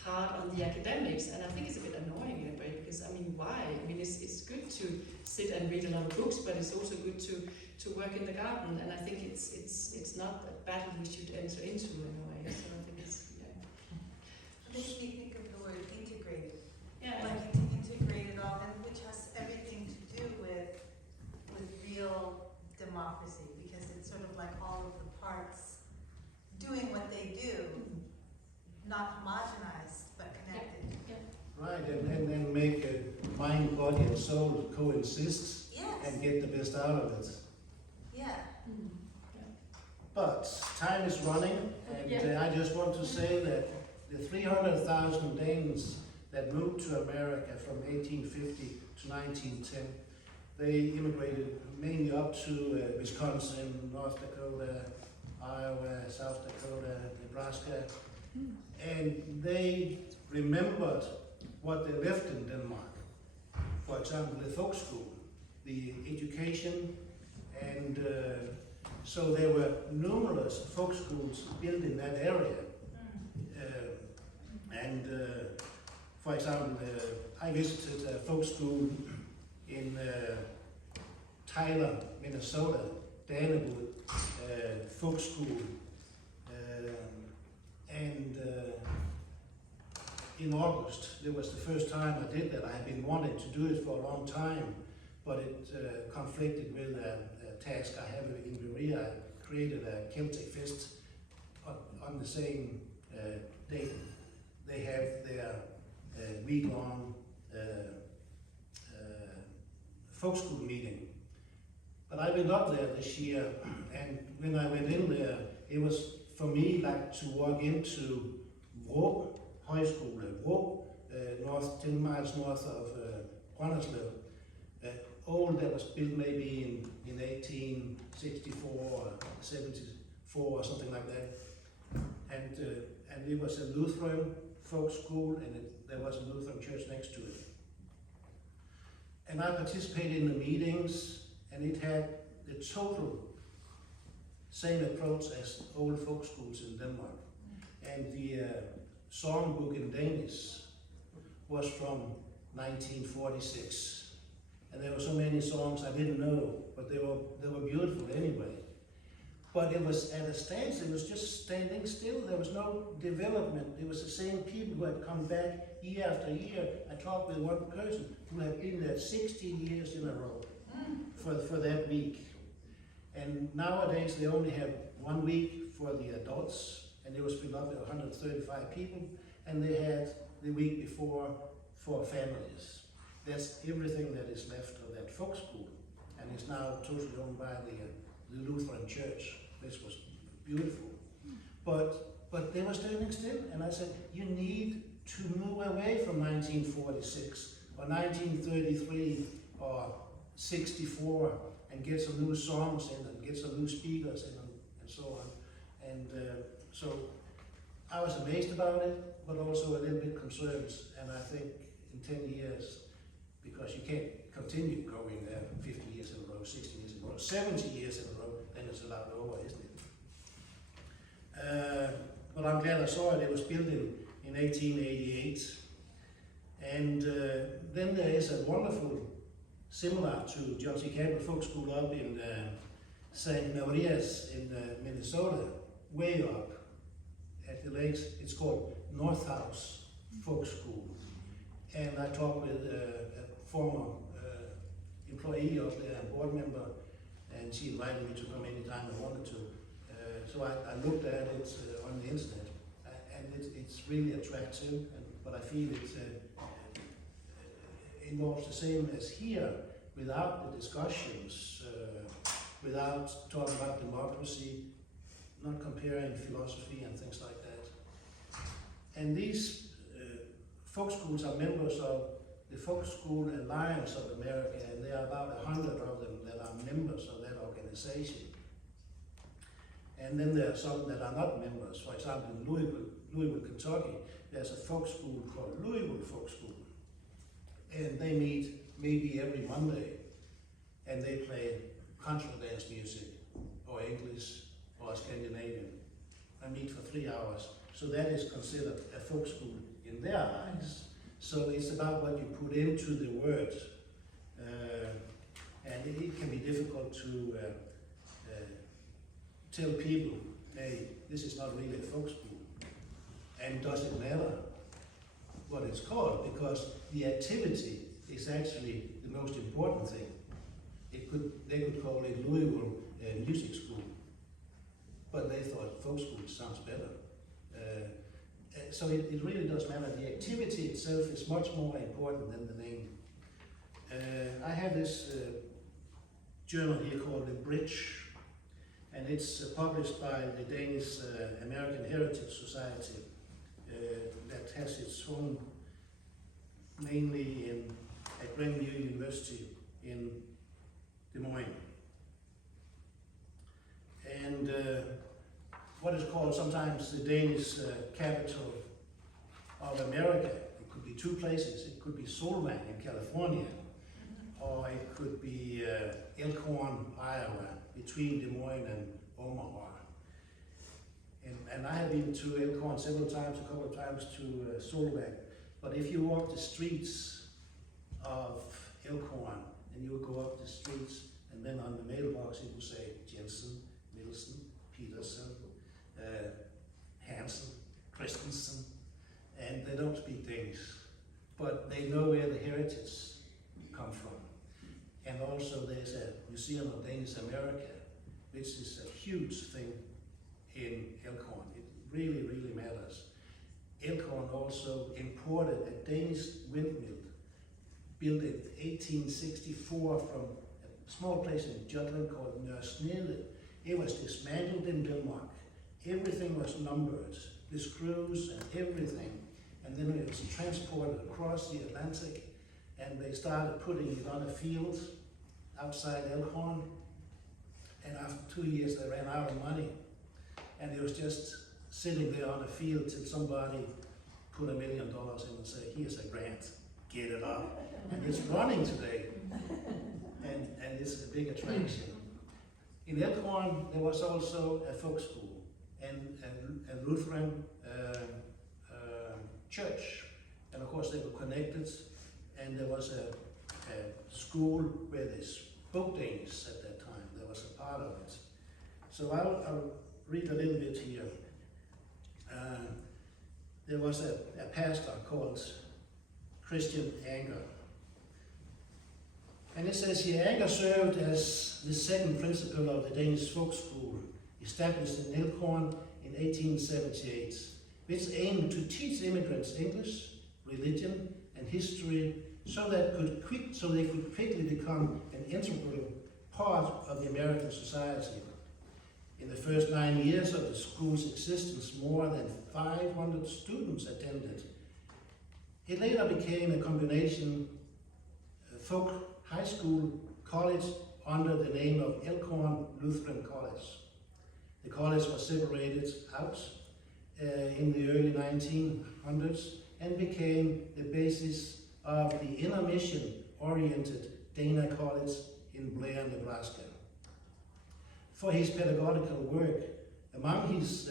hard on the academics, and I think it's a bit annoying in a way, because why? It's good to sit and read a lot of books, but it's also good to work in the garden, and I think it's not a battle we should enter into in a way. So I think it's It makes me think of the word integrated. yeah. Like to integrate it all, and which has everything to do with real democracy, because it's sort of like all of the parts doing what they do, not homogenized, but connected. Right, and then make mind, body, and soul coexist Yes. and get the best out of it. Yeah. But time is running, and I just want to say that the 300,000 Danes that moved to America from 1850 to 1910, they immigrated mainly up to Wisconsin, North Dakota, Iowa, South Dakota, Nebraska, and they remembered what they left in Denmark. For example, the folk school, the education, and so there were numerous folk schools built in that area. For example, I visited a folk school in Tyler, Minnesota, Dannewood folk school, and in August, it was the first time I did that. I had been wanting to do it for a long time, but it conflicted with a task I have in Korea. I created a Celtic Fest on the same day. They have their week-long folk school meeting. But I went up there this year, and when I went in there, it was for me like to walk into Vrå Højskole, Vrå, 10 miles north of Brønderslev. Old, that was built maybe in 1864 or 74 or something like that. And it was a Lutheran folk school, and there was a Lutheran church next to it. And I participated in the meetings, and it had the total same approach as old folk schools in Denmark. And the songbook in Danish was from 1946. And there were so many songs I didn't know, but they were beautiful anyway. But it was at a standstill, it was just standing still. There was no development. It was the same people who had come back year after year. I talked with one person who had been there 16 years in a row for that week. And nowadays they only have 1 week for the adults, and it was filled up with 135 people, and they had the week before for families. That's everything that is left of that folk school, and it's now totally owned by the Lutheran Church. This was beautiful. But they were standing still, and I said, you need to move away from 1946 or 1933 or 64 and get some new songs in and get some new speakers in and so on. And so I was amazed about it, but also a little bit concerned. And I think in 10 years, because you can't continue going there 50 years in a row, 60 years in a row, 70 years in a row, then it's allowed over, isn't it? But I'm glad I saw it. It was built in 1888. And then there is a wonderful, similar to John C. Campbell Folk School up in St. Maurice in Minnesota, way up at the lakes. It's called North House Folk School. And I talked with a former employee of there, a board member, and she invited me to come anytime I wanted to. So I looked at it on the internet, and it's really attractive, but I feel it involves the same as here, without the discussions, without talking about democracy, not comparing philosophy and things like that. And these folk schools are members of the Folk School Alliance of America, and there are about 100 of them that are members of that organization. And then there are some that are not members. For example, in Louisville, Kentucky, there's a folk school called Louisville Folk School. And they meet maybe every Monday, and they play country dance music, or English, or Scandinavian. I meet for 3 hours. So that is considered a folk school in their eyes. So it's about what you put into the word. And it can be difficult to tell people, hey, this is not really a folk school. And does it matter what it's called? Because the activity is actually the most important thing. They could call it Louisville Music School, but they thought folk school sounds better. So it really does matter. The activity itself is much more important than the name. I have this journal here called The Bridge, and it's published by the Danish American Heritage Society that has its home mainly at Grandview University in Des Moines. And what is called sometimes the Danish capital of America. It could be two places. It could be Solvang in California, or it could be Elkhorn, Iowa, between Des Moines and Omaha. And I have been to Elkhorn several times, a couple of times to Solvang. But if you walk the streets of Elkhorn, and you go up the streets, and then on the mailbox it will say Jensen, Nielsen, Peterson, Hansen, Christensen, and they don't speak Danish, but they know where the heritage come from. And Museum of Danish America, which is a huge thing in Elkhorn. It really, really matters. Elkhorn also imported a Danish windmill built in 1864 from a small place in Jutland called Nørresnede. It was dismantled in Denmark. Everything was numbered, the screws and everything. And then it was transported across the Atlantic, and they started putting it on a field outside Elkhorn. And after 2 years, they ran out of money. And it was just sitting there on a field till somebody put $1 million in and said, here's a grant, get it up. And it's running today. And it's a big attraction. In Elkhorn, there was also a folk school and a Lutheran church. And of course, they were connected. And there was a school where they spoke Danish at that time. There was a part of it. So I'll read a little bit here. There was a pastor called Christian Anker. And it says here, Anker served as the second principal of the Danish folk school, established in Elkhorn in 1878, which aimed to teach immigrants English, religion, and history so they could quickly become an integral part of the American society. In the first 9 years of the school's existence, more than 500 students attended. It later became a combination folk high school college under the name of Elkhorn Lutheran College. The college was separated out in the early 1900s and became the basis of the intermission-oriented Dana College in Blair, Nebraska. For his pedagogical work, among his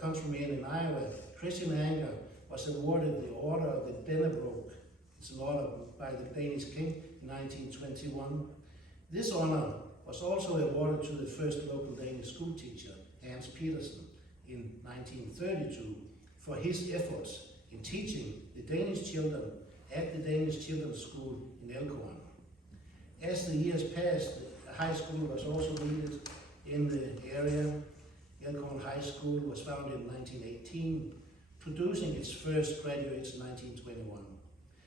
countrymen in Iowa, Christian Anker was awarded the Order of the Dannebrog. It's an order by the Danish king in 1921. This honor was also awarded to the first local Danish school teacher, Hans Petersen, in 1932 for his efforts in teaching the Danish children at the Danish Children's School in Elkhorn. As the years passed, the high school was also needed in the area. Elkhorn High School was founded in 1918, producing its first graduates in 1921.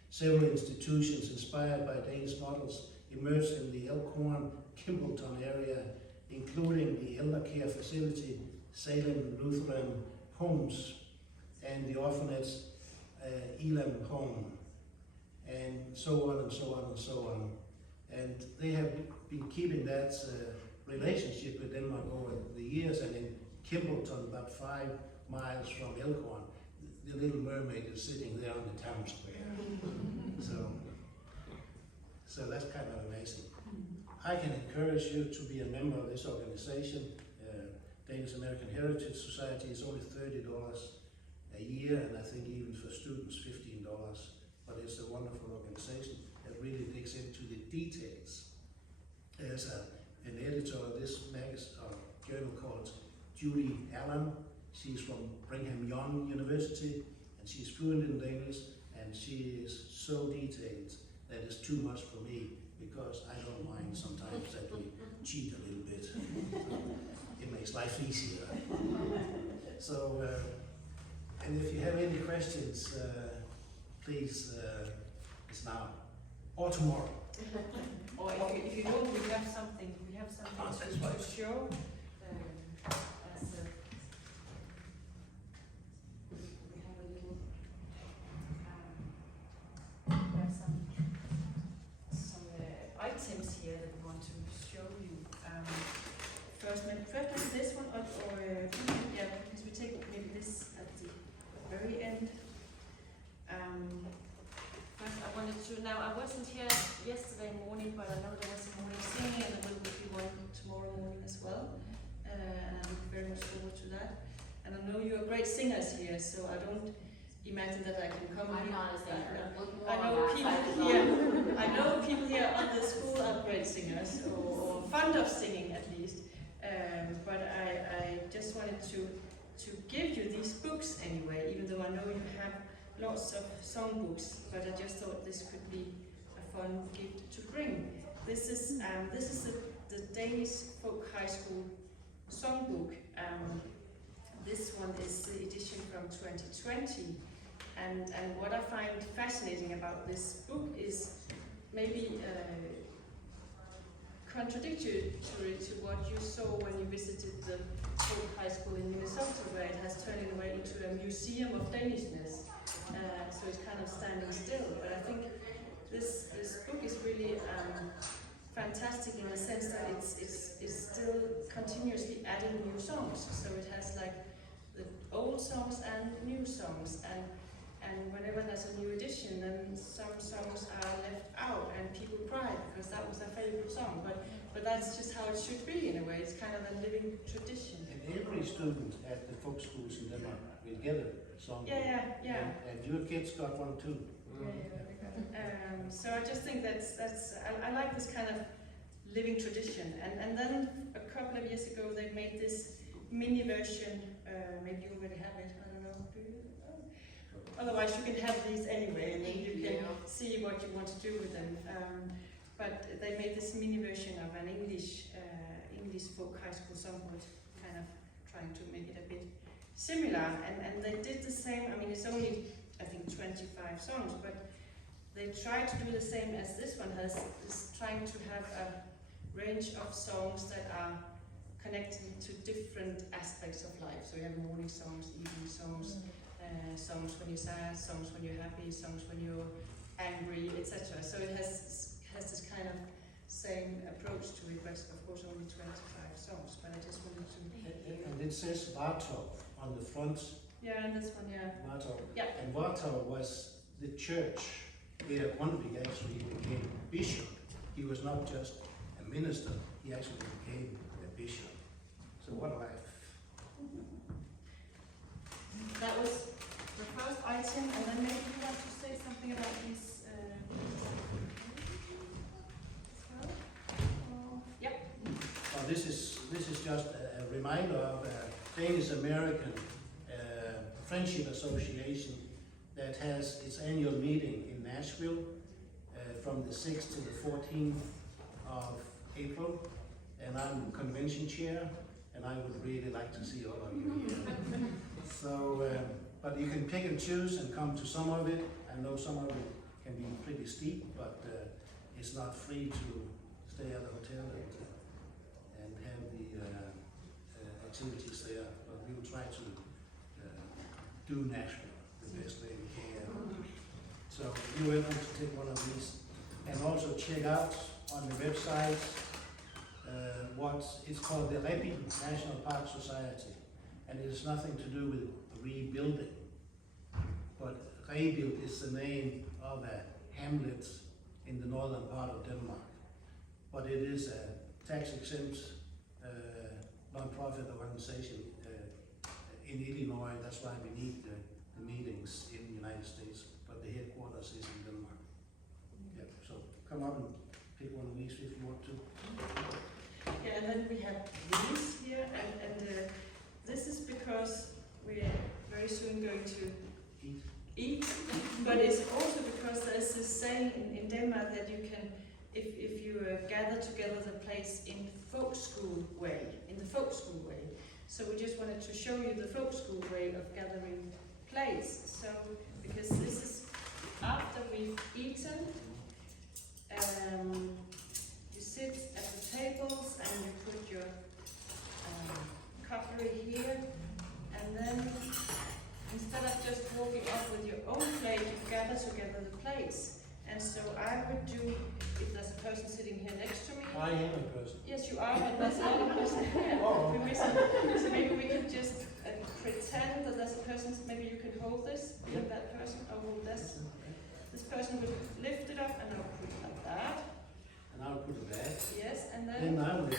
Several institutions inspired by Danish models emerged in the Elkhorn, Campbellton area, including the elder care facility, Salem Lutheran Homes, and the orphanage Elam Home, and so on and so on and so on. And they have been keeping that relationship with Denmark over the years, and in Campbellton, about 5 miles from Elkhorn, the Little Mermaid is sitting there on the town square. So that's kind of amazing. I can encourage you to be a member of this organization. Danish American Heritage Society is only $30 a year, and I think even for students $15. But it's a wonderful organization that really digs into the details. There's an editor of this journal called Judy Allen. She's from Brigham Young University, and she's fluent in Danish, and she is so detailed that it's too much for me, because I don't mind sometimes that we cheat a little bit. It makes life easier. So, and if you have any questions, please, it's now or tomorrow. Or if you don't, we have something to show. Items here that we want to show you. First this one, or yeah, because we take maybe this at the very end. First, I wanted to. Now, I wasn't here yesterday morning, but I know there was some morning singing, and there will be one tomorrow morning as well. And I look very much forward to that. And I know you're great singers here, so I don't imagine that I can come. I'm not a singer. I know people here on the school are great singers, or fond of singing at least. But I just wanted to give you these books anyway, even though I know you have lots of songbooks. But I just thought this could be a fun gift to bring. This is the Danish Folk High School Songbook. This one is the edition from 2020, and what I find fascinating about this book is maybe contradictory to what you saw when you visited the Folk High School in Minnesota, where it has turned in a way into a museum of Danishness. So it's kind of standing still. But I think this book is really fantastic in the sense that it's still continuously adding new songs. So it has like the old songs and new songs, and whenever there's a new edition, then some songs are left out and people cry because that was their favorite song. But that's just how it should be in a way. It's kind of a living tradition. And every student at the folk schools in Denmark will get a song. Yeah. And your kids got one too. So I just think that's I like this kind of living tradition. And then a couple of years ago they made this mini version. Maybe you already have it. I don't know. Do you? Otherwise, you can have these anyway, and then you can see what you want to do with them. But they made this mini version of an English folk high school songbook, kind of trying to make it a bit similar. And they did the same. I mean, it's only I think 25 songs, but they tried to do the same as this one has. Is trying to have a range of songs that are connected to different aspects of life. So you have morning songs, evening songs. Songs when you're sad, songs when you're happy, songs when you're angry, etc. So it has this kind of same approach to it, but of course only 25 songs. But I just wanted to. And it says Vartov on the front. Yeah, and this one, yeah. Vartov. Yeah. And Vartov was the church where Grundtvig actually became bishop. He was not just a minister; he actually became a bishop. So what a life! That was the first item, and then maybe you want to say something about these. Yep. Well, this is just a reminder of a Danish-American friendship association that has its annual meeting in Nashville from the 6th to the 14th of April, and I'm convention chair, and I would really like to see all of you here. So, but you can pick and choose and come to some of it. I know some of it can be pretty steep, but it's not free to stay at the hotel and have the activities there. But we will try to do Nashville the best way we can. So you're welcome to take one of these, and also check out on the website what it's called the Repi National Park Society. And it has nothing to do with rebuilding, but Rebuild is the name of a hamlet in the northern part of Denmark. But it is a tax-exempt non-profit organization in Illinois. That's why we need the meetings in the United States, but the headquarters is in Denmark. Yeah, so come up and pick one of these if you want to. Yeah, and then we have these here, and this is because we're very soon going to eat, but it's also because there's this saying in Denmark that you can, if you gather together the plates in the folk school way, So we just wanted to show you the folk school way of gathering plates. So, because this is after we've eaten, you sit at the tables and you put your cutlery here, and then instead of just walking up with your own plate, you gather together the plates. And so I would do, if there's a person sitting here next to me. I am a person. Yes, you are, but there's another person here. Oh. We're missing. So maybe we could just pretend that there's a person, maybe you can hold this, with that person, or hold this. This person would lift it up and I'll put it like that. And I'll put it back. Yes, and Then then, I will.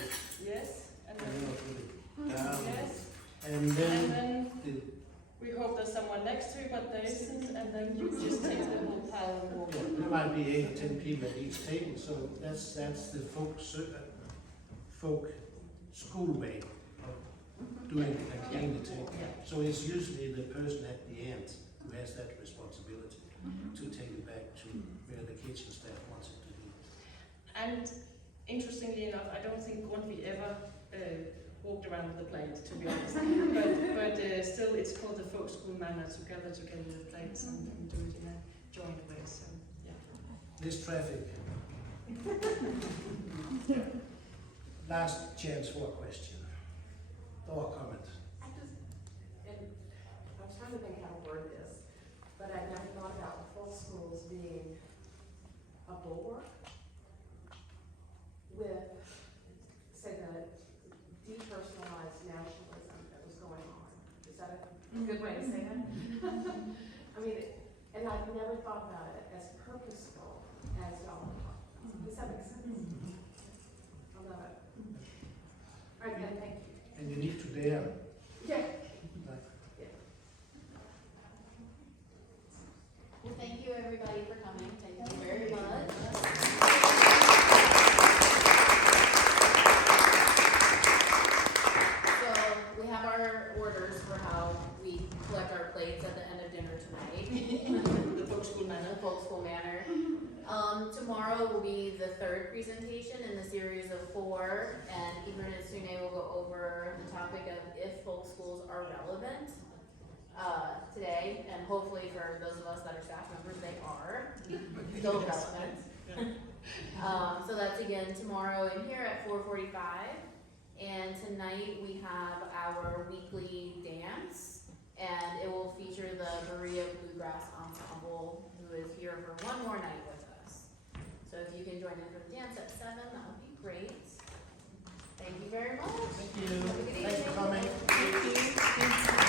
yes, and And then then, I'll put it down. yes. And And then then the, we hope there's someone next to you, but there isn't, and then you just take the whole pile and walk. there might be 8 or 10 people at each table, so that's the folk school way of doing it and cleaning the table. So it's usually the person at the end who has that responsibility to take it back to where the kitchen staff wants it to be. And interestingly enough, I don't think Grundtvig ever walked around with a plate, to be honest. but still, it's called the folk school manner to gather together the plates and do it in a joint way. So yeah. This traffic. Last chance for a question or a comment. I was trying to think how to word this, but I never thought about folk schools being a bulwark with, say, the depersonalized nationalism that was going on. Is that a good way to say that? I mean, and I've never thought about it as purposeful as y'all are talking about. Does that make sense? I love it. All right, then, thank you. And you need to dare. Yeah. Well, thank you everybody for coming. Thank you very much. So we have our orders for how we collect our plates at the end of dinner tonight. The folk school manner. The folk school manner. Tomorrow will be the third presentation in the series of 4, and Ingrid and Sune will go over the topic of if folk schools are relevant today, and hopefully for those of us that are staff members, they are still relevant. So that's again tomorrow in here at 4:45, and tonight we have our weekly dance, and it will feature the Berea Bluegrass Ensemble, who is here for one more night with us. So if you can join in for the dance at 7, that would be great. Thank you very much. Thank you. Have a good Thanks for evening. coming. Thank you.